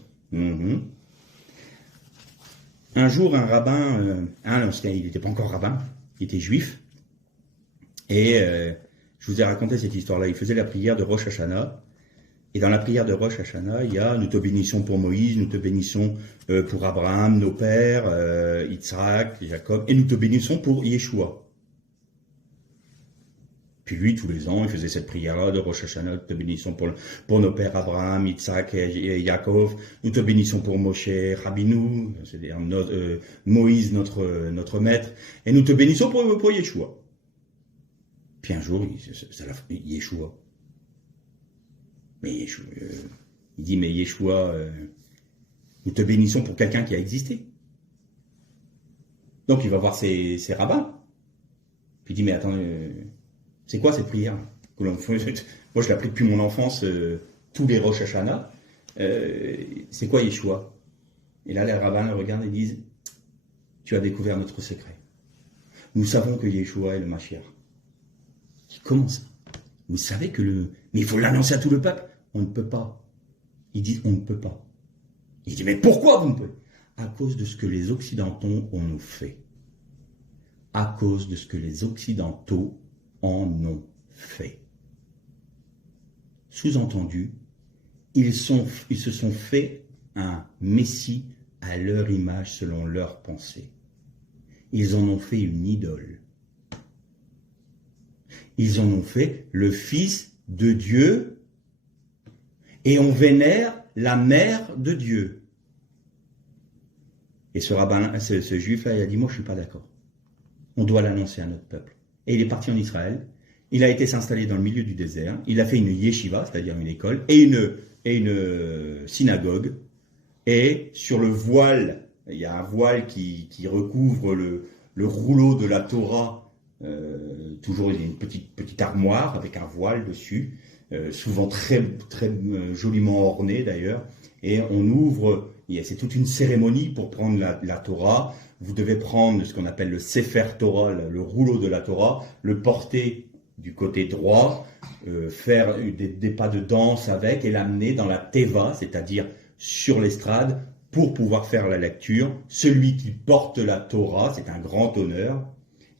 Un jour, un rabbin, il n'était pas encore rabbin, il était juif, et je vous ai raconté cette histoire-là. Il faisait la prière de Rosh Hashanah, et dans la prière de Rosh Hashanah, il y a « Nous te bénissons pour Moïse, nous te bénissons pour Abraham, nos pères, Yitzhak, Jacob, et nous te bénissons pour Yeshua ». Puis lui, tous les ans, il faisait cette prière-là de Rosh Hashanah, nous te bénissons pour nos pères Abraham, Yitzhak et Jacob, nous te bénissons pour Moshe, Rabbinou, c'est-à-dire Moïse, notre maître, et nous te bénissons pour Yeshua. Puis un jour, Yeshua. Mais Yeshua, il dit, mais Yeshua, nous te bénissons pour quelqu'un qui a existé. Donc il va voir ses rabbins. Puis il dit, mais attends, c'est quoi cette prière que l'on fait? Moi je l'ai appris depuis mon enfance, tous les Rosh Hashanah. C'est quoi Yeshua? Et là les rabbins le regardent et disent, tu as découvert notre secret. Nous savons que Yeshua est le Mashiach. Comment ça? Vous savez que mais il faut l'annoncer à tout le peuple. On ne peut pas. Ils disent, on ne peut pas. Il dit, mais pourquoi vous ne pouvez? À cause de ce que les Occidentaux en ont fait. À cause de ce que les Occidentaux en ont fait. Sous-entendu, ils se sont fait un Messie à leur image selon leur pensée. Ils en ont fait une idole. Ils en ont fait le Fils de Dieu et on vénère la mère de Dieu. Et ce rabbin, ce juif-là, il a dit, moi je suis pas d'accord. On doit l'annoncer à notre peuple. Et il est parti en Israël. Il a été s'installer dans le milieu du désert. Il a fait une yeshiva, c'est-à-dire une école, et une synagogue. Et sur le voile, il y a un voile qui recouvre le rouleau de la Torah. Toujours il y a une petite armoire avec un voile dessus, souvent très joliment orné d'ailleurs. Et on ouvre, c'est toute une cérémonie pour prendre la Torah. Vous devez prendre ce qu'on appelle le Sefer Torah, le rouleau de la Torah, le porter du côté droit, faire des pas de danse avec et l'amener dans la Teva, c'est-à-dire sur l'estrade, pour pouvoir faire la lecture. Celui qui porte la Torah, c'est un grand honneur,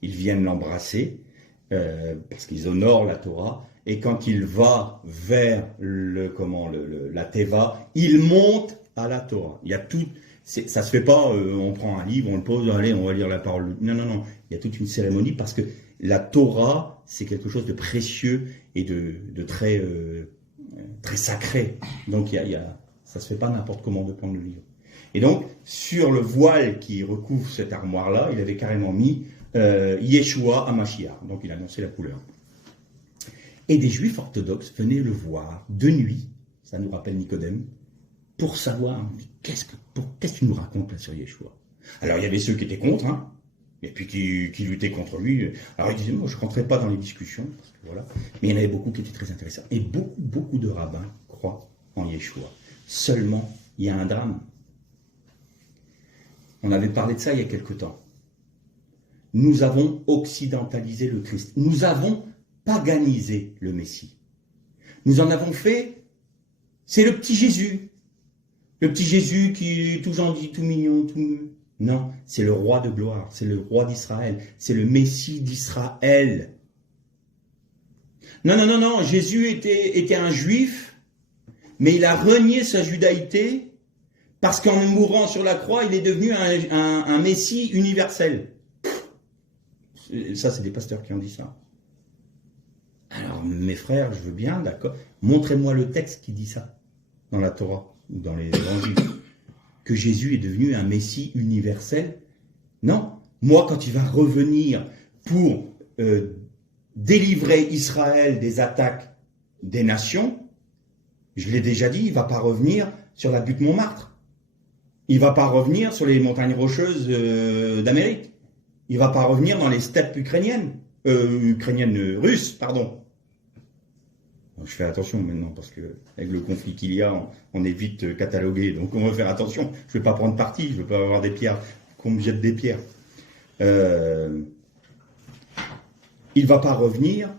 ils viennent l'embrasser, parce qu'ils honorent la Torah, et quand il va vers la Teva, il monte à la Torah. Il y a tout, ça se fait pas, on prend un livre, on le pose, allez, on va lire la parole. Non. Il y a toute une cérémonie parce que la Torah, c'est quelque chose de précieux et de très sacré. Donc ça se fait pas n'importe comment de prendre le livre. Et donc, sur le voile qui recouvre cette armoire-là, il avait carrément mis Yeshua HaMashiach. Donc il annonçait la couleur. Et des juifs orthodoxes venaient le voir de nuit, ça nous rappelle Nicodème, pour savoir, qu'est-ce que tu nous racontes là sur Yeshua? Alors il y avait ceux qui étaient contre, et puis qui luttaient contre lui. Alors ils disaient, moi je ne rentrerai pas dans les discussions, parce que voilà. Mais il y en avait beaucoup qui étaient très intéressants. Et beaucoup de rabbins croient en Yeshua. Seulement, il y a un drame. On avait parlé de ça il y a quelque temps. Nous avons occidentalisé le Christ. Nous avons paganisé le Messie. Nous en avons fait, c'est le petit Jésus. Le petit Jésus qui est tout gentil, tout mignon, tout... Non, c'est le roi de gloire, c'est le roi d'Israël, c'est le Messie d'Israël. Non, Jésus était un juif, mais il a renié sa judaïté parce qu'en mourant sur la croix, il est devenu un Messie universel. Ça, c'est des pasteurs qui ont dit ça. Alors, mes frères, je veux bien, d'accord. Montrez-moi le texte qui dit ça, dans la Torah, ou dans les évangiles, que Jésus est devenu un Messie universel. Non. Moi, quand il va revenir pour délivrer Israël des attaques des nations, je l'ai déjà dit, il ne va pas revenir sur la butte Montmartre. Il ne va pas revenir sur les montagnes rocheuses d'Amérique. Il ne va pas revenir dans les steppes russes, pardon. Donc, je fais attention maintenant, parce que avec le conflit qu'il y a, on est vite catalogué. Donc on va faire attention. Je ne vais pas prendre parti, je ne veux pas avoir des pierres, qu'on me jette des pierres. Il ne va pas revenir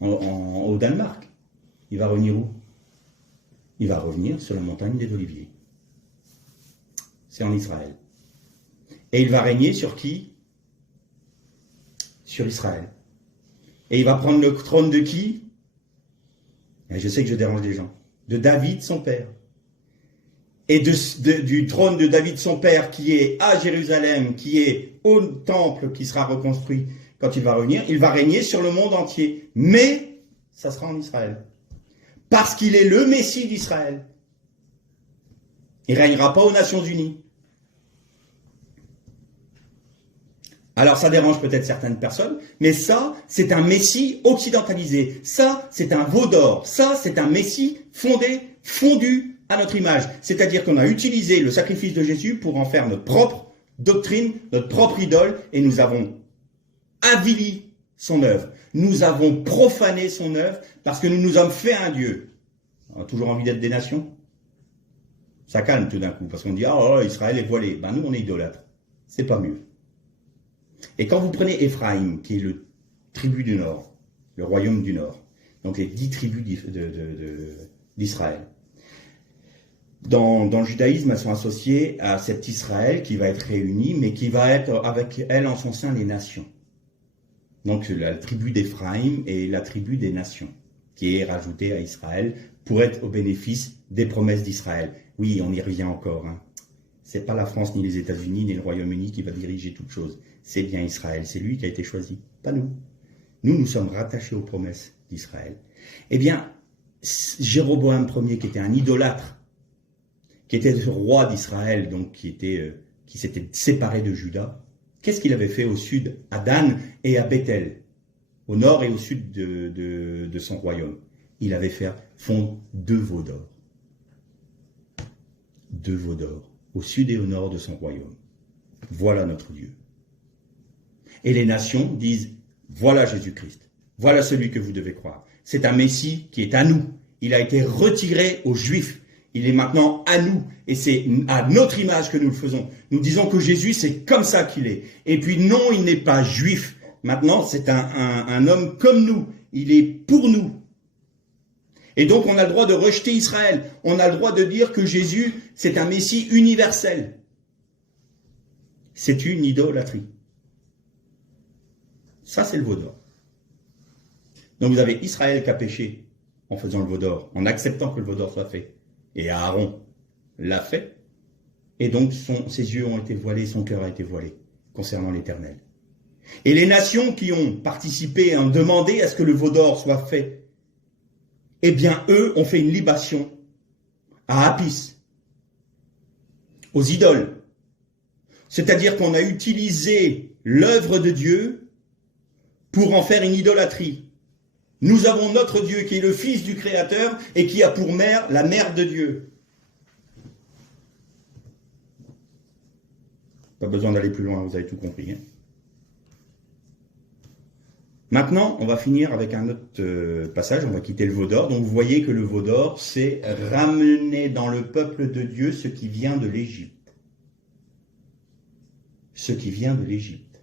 au Danemark. Il va revenir où? Il va revenir sur la montagne des Oliviers. C'est en Israël. Et il va régner sur qui? Sur Israël. Et il va prendre le trône de qui? Et je sais que je dérange des gens. De David, son père. Et du trône de David, son père, qui est à Jérusalem, qui est au temple qui sera reconstruit quand il va revenir, il va régner sur le monde entier. Mais ça sera en Israël. Parce qu'il est le Messie d'Israël. Il ne régnera pas aux Nations Unies. Alors ça dérange peut-être certaines personnes, mais ça, c'est un Messie occidentalisé. Ça, c'est un veau d'or. Ça, c'est un Messie fondu à notre image. C'est-à-dire qu'on a utilisé le sacrifice de Jésus pour en faire notre propre doctrine, notre propre idole, et nous avons avili son œuvre. Nous avons profané son œuvre parce que nous nous sommes fait un Dieu. On a toujours envie d'être des nations? Ça calme tout d'un coup, parce qu'on dit « Ah, Israël est voilé ». Ben nous, on est idolâtres. C'est pas mieux. Et quand vous prenez Éphraïm, qui est le tribu du Nord, le royaume du Nord, donc les 10 tribus d'Israël, dans le judaïsme, elles sont associées à cet Israël qui va être réuni, mais qui va être avec elle en son sein les nations. Donc la tribu d'Éphraïm et la tribu des nations. qui est rajouté à Israël pour être au bénéfice des promesses d'Israël. Oui, on y revient encore. Hein. C'est pas la France, ni les États-Unis, ni le Royaume-Uni qui va diriger toute chose. C'est bien Israël. C'est lui qui a été choisi, pas nous. Nous sommes rattachés aux promesses d'Israël. Eh bien, Jéroboam Ier, qui était un idolâtre, qui était le roi d'Israël, donc qui s'était séparé de Juda, qu'est-ce qu'il avait fait au sud, à Dan et à Bethel, au nord et au sud de son royaume? Il avait fait fondre 2 veaux d'or. 2 veaux d'or, au sud et au nord de son royaume. Voilà notre Dieu. Et les nations disent, voilà Jésus-Christ, voilà celui que vous devez croire. C'est un Messie qui est à nous. Il a été retiré aux Juifs. Il est maintenant à nous. Et c'est à notre image que nous le faisons. Nous disons que Jésus, c'est comme ça qu'il est. Et puis non, il n'est pas juif. Maintenant, c'est un homme comme nous. Il est pour nous. Et donc, on a le droit de rejeter Israël. On a le droit de dire que Jésus, c'est un Messie universel. C'est une idolâtrie. Ça, c'est le veau d'or. Donc, vous avez Israël qui a péché en faisant le veau d'or, en acceptant que le veau d'or soit fait. Et Aaron l'a fait. Et donc, ses yeux ont été voilés, son cœur a été voilé concernant l'Éternel. Et les nations qui ont participé et ont demandé à ce que le veau d'or soit fait, eh bien, eux ont fait une libation à Apis, aux idoles. C'est-à-dire qu'on a utilisé l'œuvre de Dieu pour en faire une idolâtrie. Nous avons notre Dieu qui est le Fils du Créateur et qui a pour mère la mère de Dieu. Pas besoin d'aller plus loin, vous avez tout compris. Hein. Maintenant, on va finir avec un autre passage, on va quitter le veau d'or. Donc vous voyez que le veau d'or, c'est ramener dans le peuple de Dieu ce qui vient de l'Égypte. Ce qui vient de l'Égypte.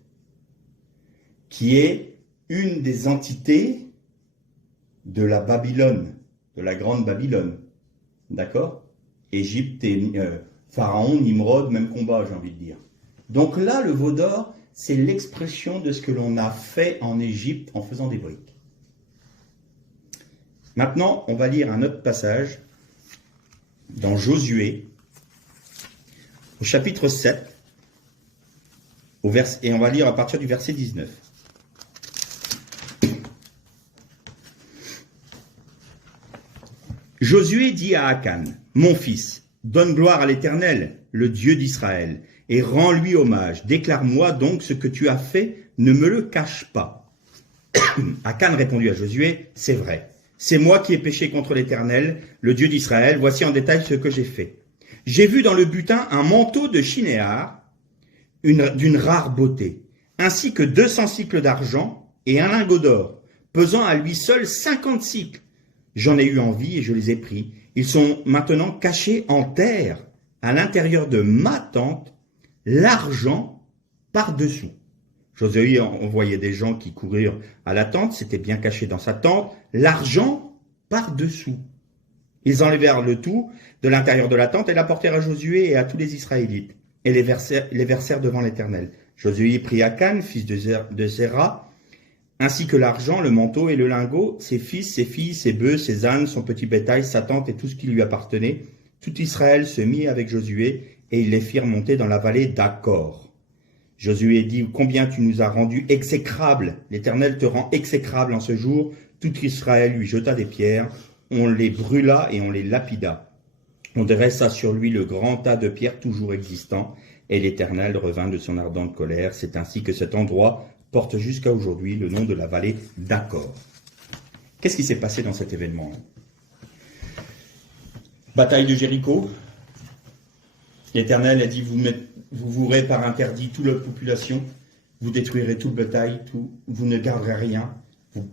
Qui est une des entités de la Babylone, de la grande Babylone. D'accord? Égypte et Pharaon, Nimrod, même combat, j'ai envie de dire. Donc là, le veau d'or, c'est l'expression de ce que l'on a fait en Égypte en faisant des briques. Maintenant, on va lire un autre passage dans Josué, au chapitre 7, et on va lire à partir du verset 19. Josué dit à Akan, « Mon fils, donne gloire à l'Éternel, le Dieu d'Israël, et rends-lui hommage. Déclare-moi donc ce que tu as fait, ne me le cache pas. » Akan répondit à Josué, « C'est vrai, c'est moi qui ai péché contre l'Éternel, le Dieu d'Israël, voici en détail ce que j'ai fait. J'ai vu dans le butin un manteau de Shinéar, d'une rare beauté, ainsi que 200 cycles d'argent et un lingot d'or, pesant à lui seul 50 cycles. J'en ai eu envie et je les ai pris. Ils sont maintenant cachés en terre, à l'intérieur de ma tente, l'argent par-dessous. » Josué envoyait des gens qui courirent à la tente, c'était bien caché dans sa tente, l'argent par-dessous. Ils enlevèrent le tout de l'intérieur de la tente et l'apportèrent à Josué et à tous les Israélites, et les versèrent devant l'Éternel. Josué prit Akan, fils de Zéra, ainsi que l'argent, le manteau et le lingot, ses fils, ses filles, ses bœufs, ses ânes, son petit bétail, sa tente et tout ce qui lui appartenait. Tout Israël se mit avec Josué, et ils les firent monter dans la vallée d'Accor. Josué dit, « Combien tu nous as rendus exécrables! L'Éternel te rend exécrable en ce jour. » Tout Israël lui jeta des pierres, on les brûla et on les lapida. On dressa sur lui le grand tas de pierres toujours existant, et l'Éternel revint de son ardente colère. C'est ainsi que cet endroit porte jusqu'à aujourd'hui le nom de la vallée d'Accor. Qu'est-ce qui s'est passé dans cet événement? Bataille de Jéricho. L'Éternel a dit, vous vouerez par interdit toute la population, vous détruirez tout le bétail, vous ne garderez rien, vous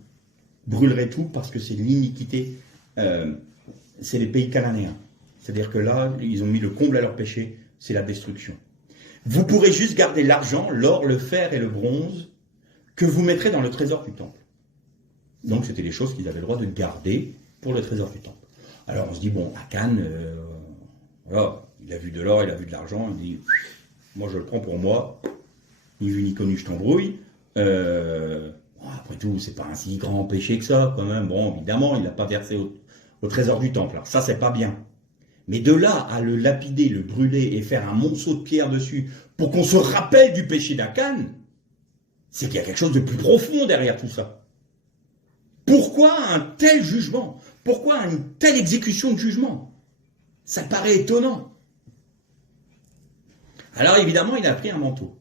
brûlerez tout parce que c'est l'iniquité, c'est les pays cananéens. C'est-à-dire que là, ils ont mis le comble à leur péché, c'est la destruction. Vous pourrez juste garder l'argent, l'or, le fer et le bronze que vous mettrez dans le trésor du temple. Donc c'était les choses qu'ils avaient le droit de garder pour le trésor du temple. Alors on se dit, bon, Akan, voilà, il a vu de l'or, il a vu de l'argent, il dit, moi je le prends pour moi, ni vu ni connu, je t'embrouille. Bon, après tout, c'est pas un si grand péché que ça, quand même. Bon, évidemment, il n'a pas versé au trésor du temple. Alors ça, c'est pas bien. Mais de là à le lapider, le brûler et faire un monceau de pierre dessus pour qu'on se rappelle du péché d'Akan, c'est qu'il y a quelque chose de plus profond derrière tout ça. Pourquoi un tel jugement? Pourquoi une telle exécution de jugement? Ça paraît étonnant. Alors évidemment, il a pris un manteau.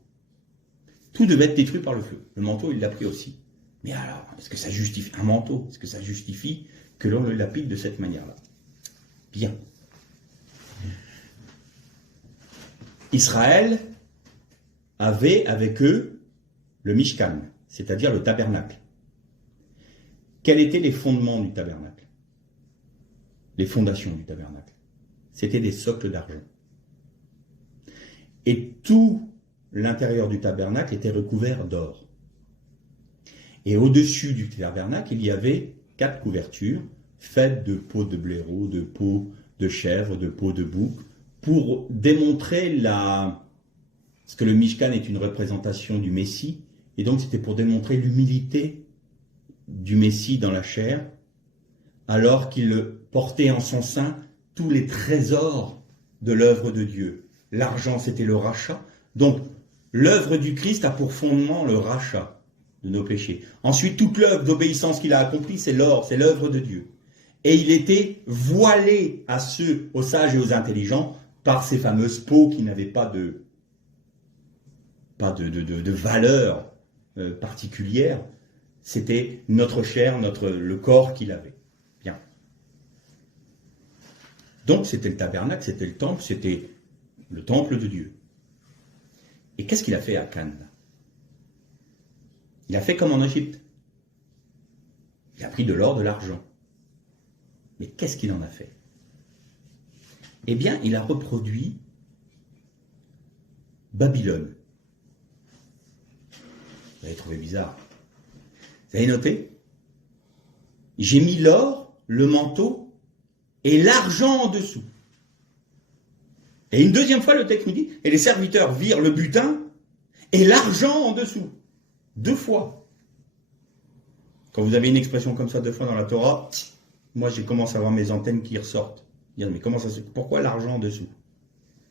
Tout devait être détruit par le feu. Le manteau, il l'a pris aussi. Mais alors, est-ce que ça justifie un manteau? Est-ce que ça justifie que l'on le lapide de cette manière-là? Bien. Israël avait avec eux le Mishkan, c'est-à-dire le tabernacle. Quels étaient les fondements du tabernacle? Les fondations du tabernacle. C'était des socles d'argent. Et tout l'intérieur du tabernacle était recouvert d'or. Et au-dessus du tabernacle, il y avait 4 couvertures faites de peaux de blaireau, de peaux de chèvre, de peaux de bouc, pour démontrer parce que le Mishkan est une représentation du Messie, et donc c'était pour démontrer l'humilité du Messie dans la chair, alors qu'il portait en son sein tous les trésors de l'œuvre de Dieu. L'argent, c'était le rachat. Donc, l'œuvre du Christ a pour fondement le rachat de nos péchés. Ensuite, toute l'œuvre d'obéissance qu'il a accomplie, c'est l'or, c'est l'œuvre de Dieu. Et il était voilé à ceux, aux sages et aux intelligents, par ces fameuses peaux qui n'avaient pas de valeur particulière. C'était notre chair, le corps qu'il avait. Bien. Donc c'était le tabernacle, c'était le temple, c'était le temple de Dieu. Et qu'est-ce qu'il a fait à Cannes? Il a fait comme en Égypte. Il a pris de l'or, de l'argent. Mais qu'est-ce qu'il en a fait? Eh bien, il a reproduit Babylone. Vous avez trouvé bizarre. Vous avez noté? J'ai mis l'or, le manteau et l'argent en dessous. Et une deuxième fois, le texte nous dit, et les serviteurs virent le butin et l'argent en dessous. 2 fois. Quand vous avez une expression comme ça 2 fois dans la Torah, moi j'ai commencé à avoir mes antennes qui ressortent. Dire, mais comment ça se fait? Pourquoi l'argent en dessous?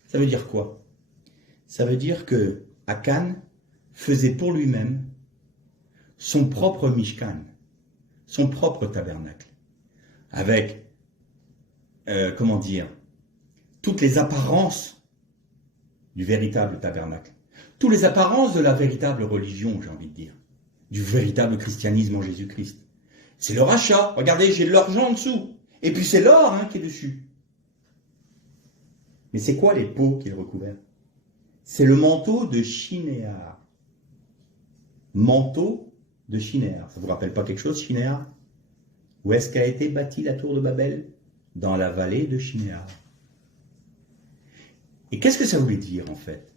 Ça veut dire quoi? Ça veut dire que Akan faisait pour lui-même son propre Mishkan, son propre tabernacle, avec, toutes les apparences du véritable tabernacle, toutes les apparences de la véritable religion, j'ai envie de dire, du véritable christianisme en Jésus-Christ. C'est le rachat. Regardez, j'ai de l'argent en dessous. Et puis c'est l'or qui est dessus. Mais c'est quoi les peaux qu'il recouvert? C'est le manteau de Shinéar. Manteau de Shinéar. Ça ne vous rappelle pas quelque chose, Shinéar? Où est-ce qu'a été bâtie la tour de Babel? Dans la vallée de Shinéar. Et qu'est-ce que ça voulait dire en fait?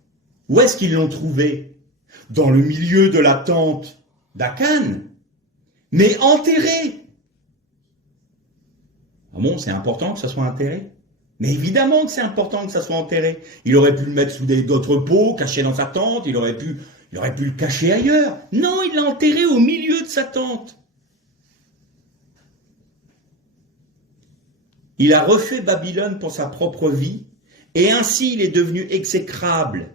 Où est-ce qu'ils l'ont trouvé? Dans le milieu de la tente d'Akan, mais enterré. Ah bon, c'est important que ça soit enterré? Mais évidemment que c'est important que ça soit enterré. Il aurait pu le mettre sous d'autres pots, caché dans sa tente, il aurait pu le cacher ailleurs. Non, il l'a enterré au milieu de sa tente. Il a refait Babylone pour sa propre vie, et ainsi il est devenu exécrable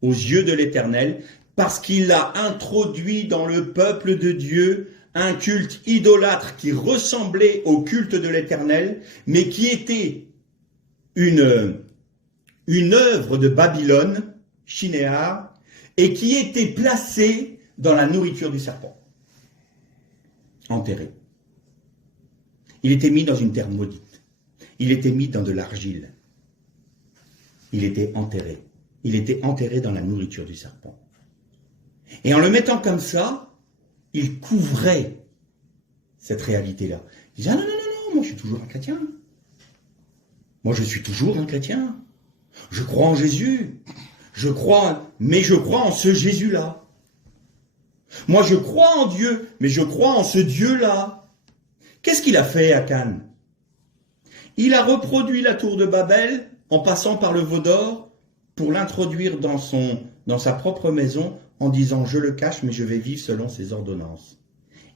aux yeux de l'Éternel, parce qu'il a introduit dans le peuple de Dieu un culte idolâtre qui ressemblait au culte de l'Éternel, mais qui était une œuvre de Babylone, Shinéar, et qui était placée dans la nourriture du serpent. Enterré. Il était mis dans une terre maudite. Il était mis dans de l'argile. Il était enterré. Il était enterré dans la nourriture du serpent. Et en le mettant comme ça, il couvrait cette réalité-là. Il disait, ah non, moi je suis toujours un chrétien. Moi je suis toujours un chrétien. Je crois en Jésus. Mais je crois en ce Jésus-là. Moi je crois en Dieu, mais je crois en ce Dieu-là. Qu'est-ce qu'il a fait, Akan? Il a reproduit la tour de Babel en passant par le veau d'or pour l'introduire dans sa propre maison en disant « Je le cache, mais je vais vivre selon ses ordonnances ».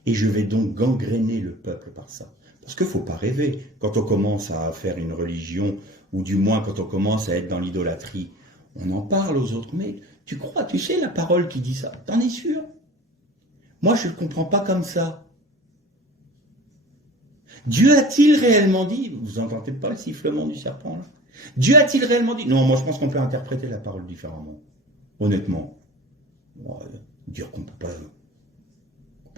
Et je vais donc gangréner le peuple par ça. Parce qu'il ne faut pas rêver. Quand on commence à faire une religion, ou du moins quand on commence à être dans l'idolâtrie, on en parle aux autres. Mais tu crois, tu sais la parole qui dit ça? T'en es sûr? Moi, je ne le comprends pas comme ça. Dieu a-t-il réellement dit? Vous n'entendez pas le sifflement du serpent là? Dieu a-t-il réellement dit? Non, moi je pense qu'on peut interpréter la parole différemment. Honnêtement. Dire qu'on ne peut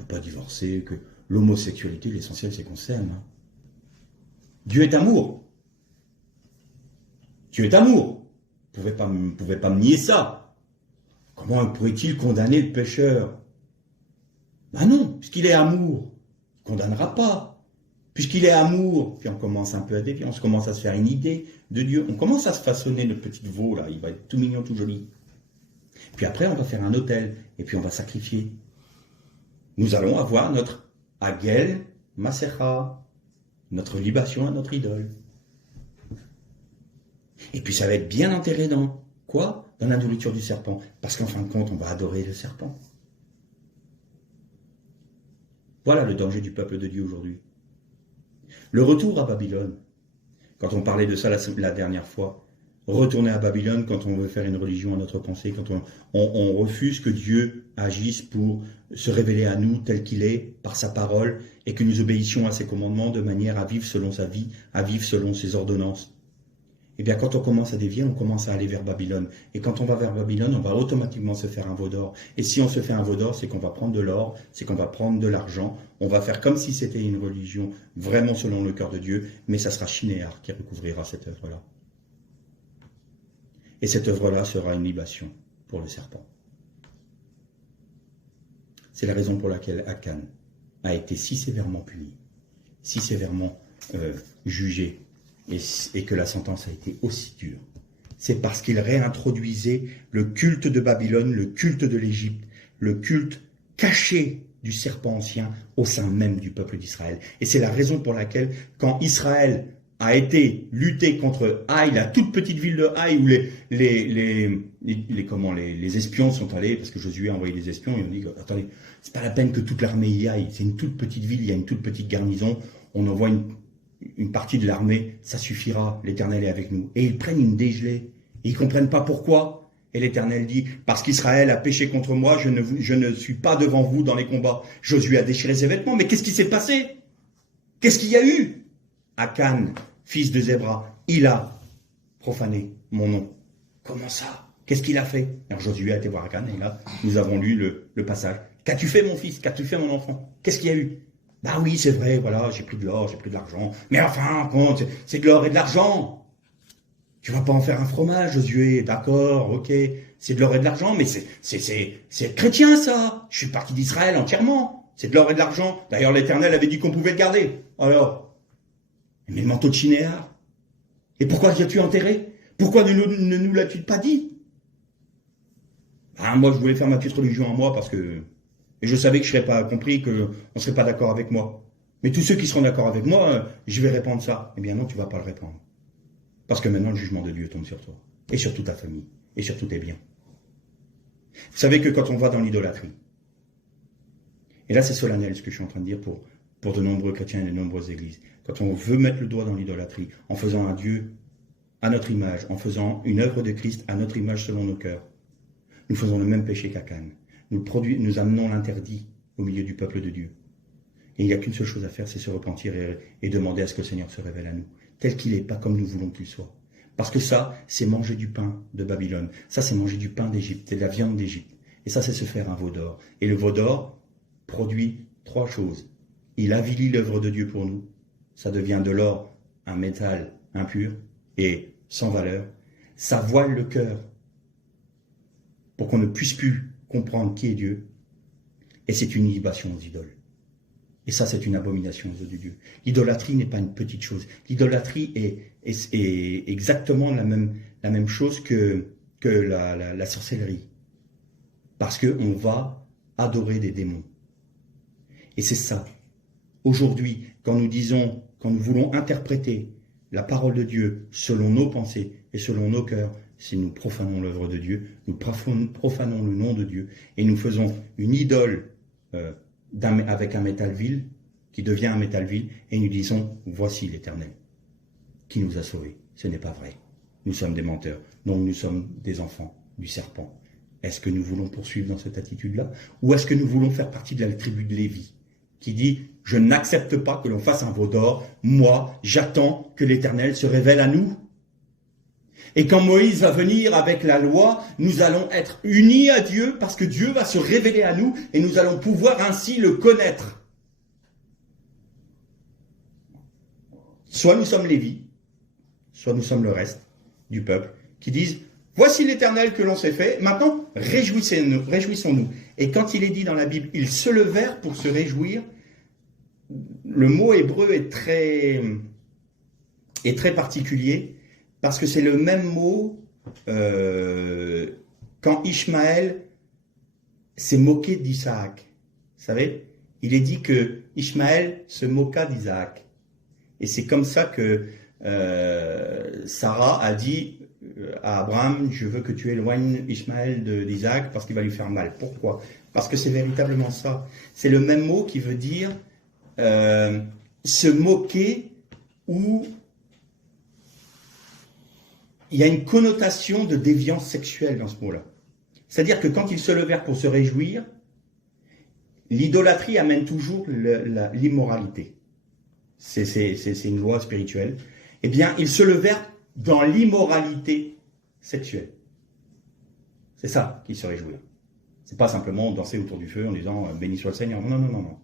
pas divorcer, que l'homosexualité, l'essentiel c'est qu'on s'aime. Hein. Dieu est amour. Dieu est amour. Vous ne pouvez pas me nier ça. Comment pourrait-il condamner le pécheur? Ben non, puisqu'il est amour. Il ne condamnera pas. Puisqu'il est amour, puis on commence un peu à dévier, on commence à se faire une idée de Dieu. On commence à se façonner notre petit veau là, il va être tout mignon, tout joli. Puis après, on va faire un autel, et puis on va sacrifier. Nous allons avoir notre Hagel Masecha, notre libation à notre idole. Et puis ça va être bien enterré dans quoi? Dans la nourriture du serpent. Parce qu'en fin de compte, on va adorer le serpent. Voilà le danger du peuple de Dieu aujourd'hui. Le retour à Babylone, quand on parlait de ça la dernière fois, retourner à Babylone quand on veut faire une religion à notre pensée, quand on refuse que Dieu agisse pour se révéler à nous tel qu'il est, par sa parole, et que nous obéissions à ses commandements de manière à vivre selon sa vie, à vivre selon ses ordonnances. Eh bien, quand on commence à dévier, on commence à aller vers Babylone. Et quand on va vers Babylone, on va automatiquement se faire un veau d'or. Et si on se fait un veau d'or, c'est qu'on va prendre de l'or, c'est qu'on va prendre de l'argent. On va faire comme si c'était une religion vraiment selon le cœur de Dieu, mais ça sera Shinéar qui recouvrira cette œuvre-là. Et cette œuvre-là sera une libation pour le serpent. C'est la raison pour laquelle Akan a été si sévèrement puni, si sévèrement jugé, et que la sentence a été aussi dure. C'est parce qu'il réintroduisait le culte de Babylone, le culte de l'Égypte, le culte caché du serpent ancien au sein même du peuple d'Israël. Et c'est la raison pour laquelle, quand Israël a été lutté contre Haï, la toute petite ville de Haï, où les espions sont allés, parce que Josué a envoyé des espions, et on dit, attendez, c'est pas la peine que toute l'armée y aille, c'est une toute petite ville, il y a une toute petite garnison, on envoie une partie de l'armée, ça suffira, l'Éternel est avec nous. Et ils prennent une dégelée, et ils ne comprennent pas pourquoi. Et l'Éternel dit, parce qu'Israël a péché contre moi, je ne suis pas devant vous dans les combats. Josué a déchiré ses vêtements, mais qu'est-ce qui s'est passé? Qu'est-ce qu'il y a eu? Akan, fils de Zébra, il a profané mon nom. Comment ça? Qu'est-ce qu'il a fait? Alors Josué a été voir Akan, et là, nous avons lu le passage. Qu'as-tu fait mon fils? Qu'as-tu fait mon enfant? Qu'est-ce qu'il y a eu? Bah oui, c'est vrai, voilà, j'ai plus de l'or, j'ai plus de l'argent. Mais enfin, compte, c'est de l'or et de l'argent. Tu vas pas en faire un fromage, Josué, d'accord, ok. C'est de l'or et de l'argent, mais c'est chrétien, ça. Je suis parti d'Israël entièrement. C'est de l'or et de l'argent. D'ailleurs, l'Éternel avait dit qu'on pouvait le garder. Alors, mais le manteau de Shinéar. Et pourquoi l'as-tu enterré? Pourquoi ne nous l'as-tu pas dit? Ah, moi, je voulais faire ma petite religion à moi parce que... Et je savais que je ne serais pas compris, qu'on ne serait pas d'accord avec moi. Mais tous ceux qui seront d'accord avec moi, je vais répandre ça. Eh bien non, tu ne vas pas le répandre. Parce que maintenant, le jugement de Dieu tombe sur toi. Et sur toute ta famille. Et sur tous tes biens. Vous savez que quand on va dans l'idolâtrie, et là c'est solennel ce que je suis en train de dire pour de nombreux chrétiens et de nombreuses églises, quand on veut mettre le doigt dans l'idolâtrie, en faisant un Dieu à notre image, en faisant une œuvre de Christ à notre image selon nos cœurs, nous faisons le même péché qu'Akan. Nous amenons l'interdit au milieu du peuple de Dieu. Et il n'y a qu'une seule chose à faire, c'est se repentir et demander à ce que le Seigneur se révèle à nous, tel qu'il est, pas comme nous voulons qu'il soit. Parce que ça, c'est manger du pain de Babylone. Ça, c'est manger du pain d'Égypte, c'est de la viande d'Égypte. Et ça, c'est se faire un veau d'or. Et le veau d'or produit trois choses. Il avilit l'œuvre de Dieu pour nous. Ça devient de l'or, un métal impur et sans valeur. Ça voile le cœur pour qu'on ne puisse plus comprendre qui est Dieu. Et c'est une libation aux idoles. Et ça, c'est une abomination aux yeux de Dieu. L'idolâtrie n'est pas une petite chose. L'idolâtrie est exactement la même chose que la sorcellerie. Parce qu'on va adorer des démons. Et c'est ça. Aujourd'hui, quand nous voulons interpréter la parole de Dieu selon nos pensées et selon nos cœurs, si nous profanons l'œuvre de Dieu, nous profanons le nom de Dieu, et nous faisons une idole avec un métal vil, qui devient un métal vil, et nous disons, voici l'Éternel, qui nous a sauvés. Ce n'est pas vrai. Nous sommes des menteurs. Non, nous sommes des enfants du serpent. Est-ce que nous voulons poursuivre dans cette attitude-là? Ou est-ce que nous voulons faire partie de la tribu de Lévi, qui dit, je n'accepte pas que l'on fasse un veau d'or, moi, j'attends que l'Éternel se révèle à nous. Et quand Moïse va venir avec la loi, nous allons être unis à Dieu parce que Dieu va se révéler à nous et nous allons pouvoir ainsi le connaître. Soit nous sommes Lévi, soit nous sommes le reste du peuple qui disent « Voici l'Éternel que l'on s'est fait, maintenant réjouissons-nous ». Et quand il est dit dans la Bible « Ils se levèrent pour se réjouir », le mot hébreu est très particulier parce que c'est le même mot quand Ishmaël s'est moqué d'Isaac. Vous savez, il est dit que Ishmaël se moqua d'Isaac. Et c'est comme ça que Sarah a dit à Abraham, je veux que tu éloignes Ishmaël d'Isaac parce qu'il va lui faire mal. Pourquoi? Parce que c'est véritablement ça. C'est le même mot qui veut dire se moquer ou il y a une connotation de déviance sexuelle dans ce mot-là. C'est-à-dire que quand ils se levèrent pour se réjouir, l'idolâtrie amène toujours l'immoralité. C'est une loi spirituelle. Eh bien, ils se levèrent dans l'immoralité sexuelle. C'est ça qu'ils se réjouirent. C'est pas simplement danser autour du feu en disant « béni soit le Seigneur ». Non, non, non, non.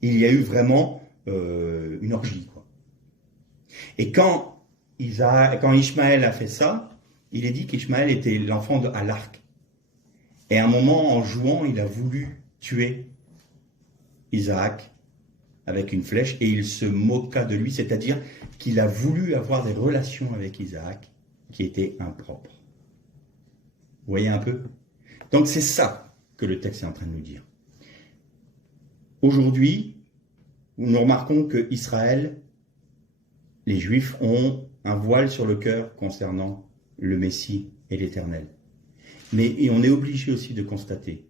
Il y a eu vraiment une orgie, quoi. Et quand Ishmaël a fait ça, il est dit qu'Ishmaël était l'enfant à l'arc. Et à un moment, en jouant, il a voulu tuer Isaac avec une flèche et il se moqua de lui, c'est-à-dire qu'il a voulu avoir des relations avec Isaac qui étaient impropres. Vous voyez un peu? Donc c'est ça que le texte est en train de nous dire. Aujourd'hui, nous remarquons que Israël, les Juifs ont un voile sur le cœur concernant le Messie et l'Éternel. Mais on est obligé aussi de constater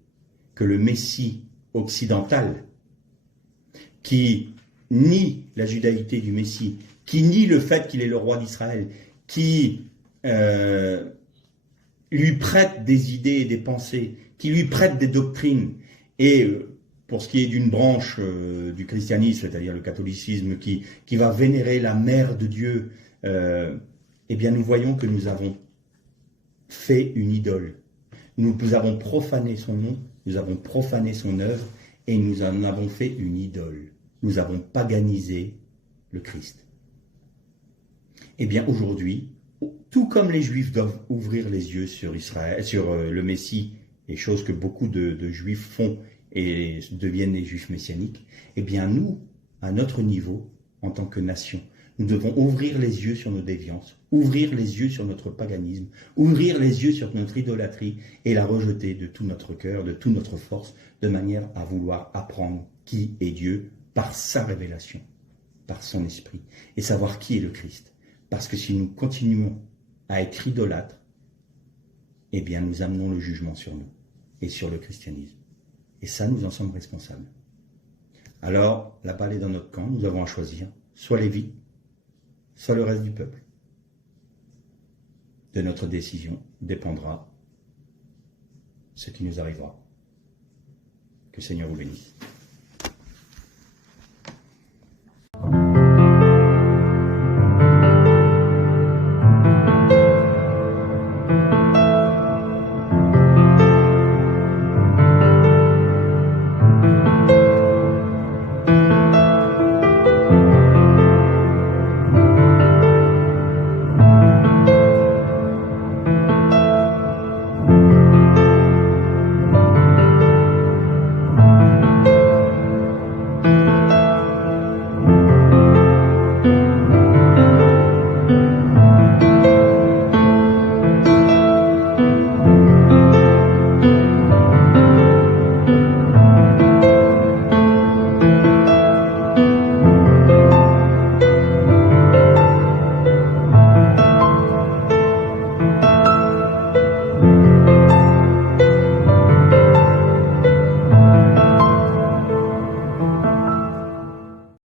que le Messie occidental, qui nie la judaïté du Messie, qui nie le fait qu'il est le roi d'Israël, qui lui prête des idées et des pensées, qui lui prête des doctrines, et pour ce qui est d'une branche du christianisme, c'est-à-dire le catholicisme, qui va vénérer la mère de Dieu, eh bien nous voyons que nous avons fait une idole. Nous avons profané son nom, nous avons profané son œuvre, et nous en avons fait une idole. Nous avons paganisé le Christ. Eh bien aujourd'hui, tout comme les Juifs doivent ouvrir les yeux sur Israël, sur le Messie, et chose que beaucoup de Juifs font et deviennent des Juifs messianiques, eh bien nous, à notre niveau, en tant que nation, nous devons ouvrir les yeux sur nos déviances, ouvrir les yeux sur notre paganisme, ouvrir les yeux sur notre idolâtrie et la rejeter de tout notre cœur, de toute notre force, de manière à vouloir apprendre qui est Dieu par sa révélation, par son esprit, et savoir qui est le Christ. Parce que si nous continuons à être idolâtres, eh bien nous amenons le jugement sur nous et sur le christianisme. Et ça, nous en sommes responsables. Alors, la balle est dans notre camp, nous avons à choisir, soit Lévi, soit le reste du peuple. De notre décision dépendra ce qui nous arrivera. Que le Seigneur vous bénisse.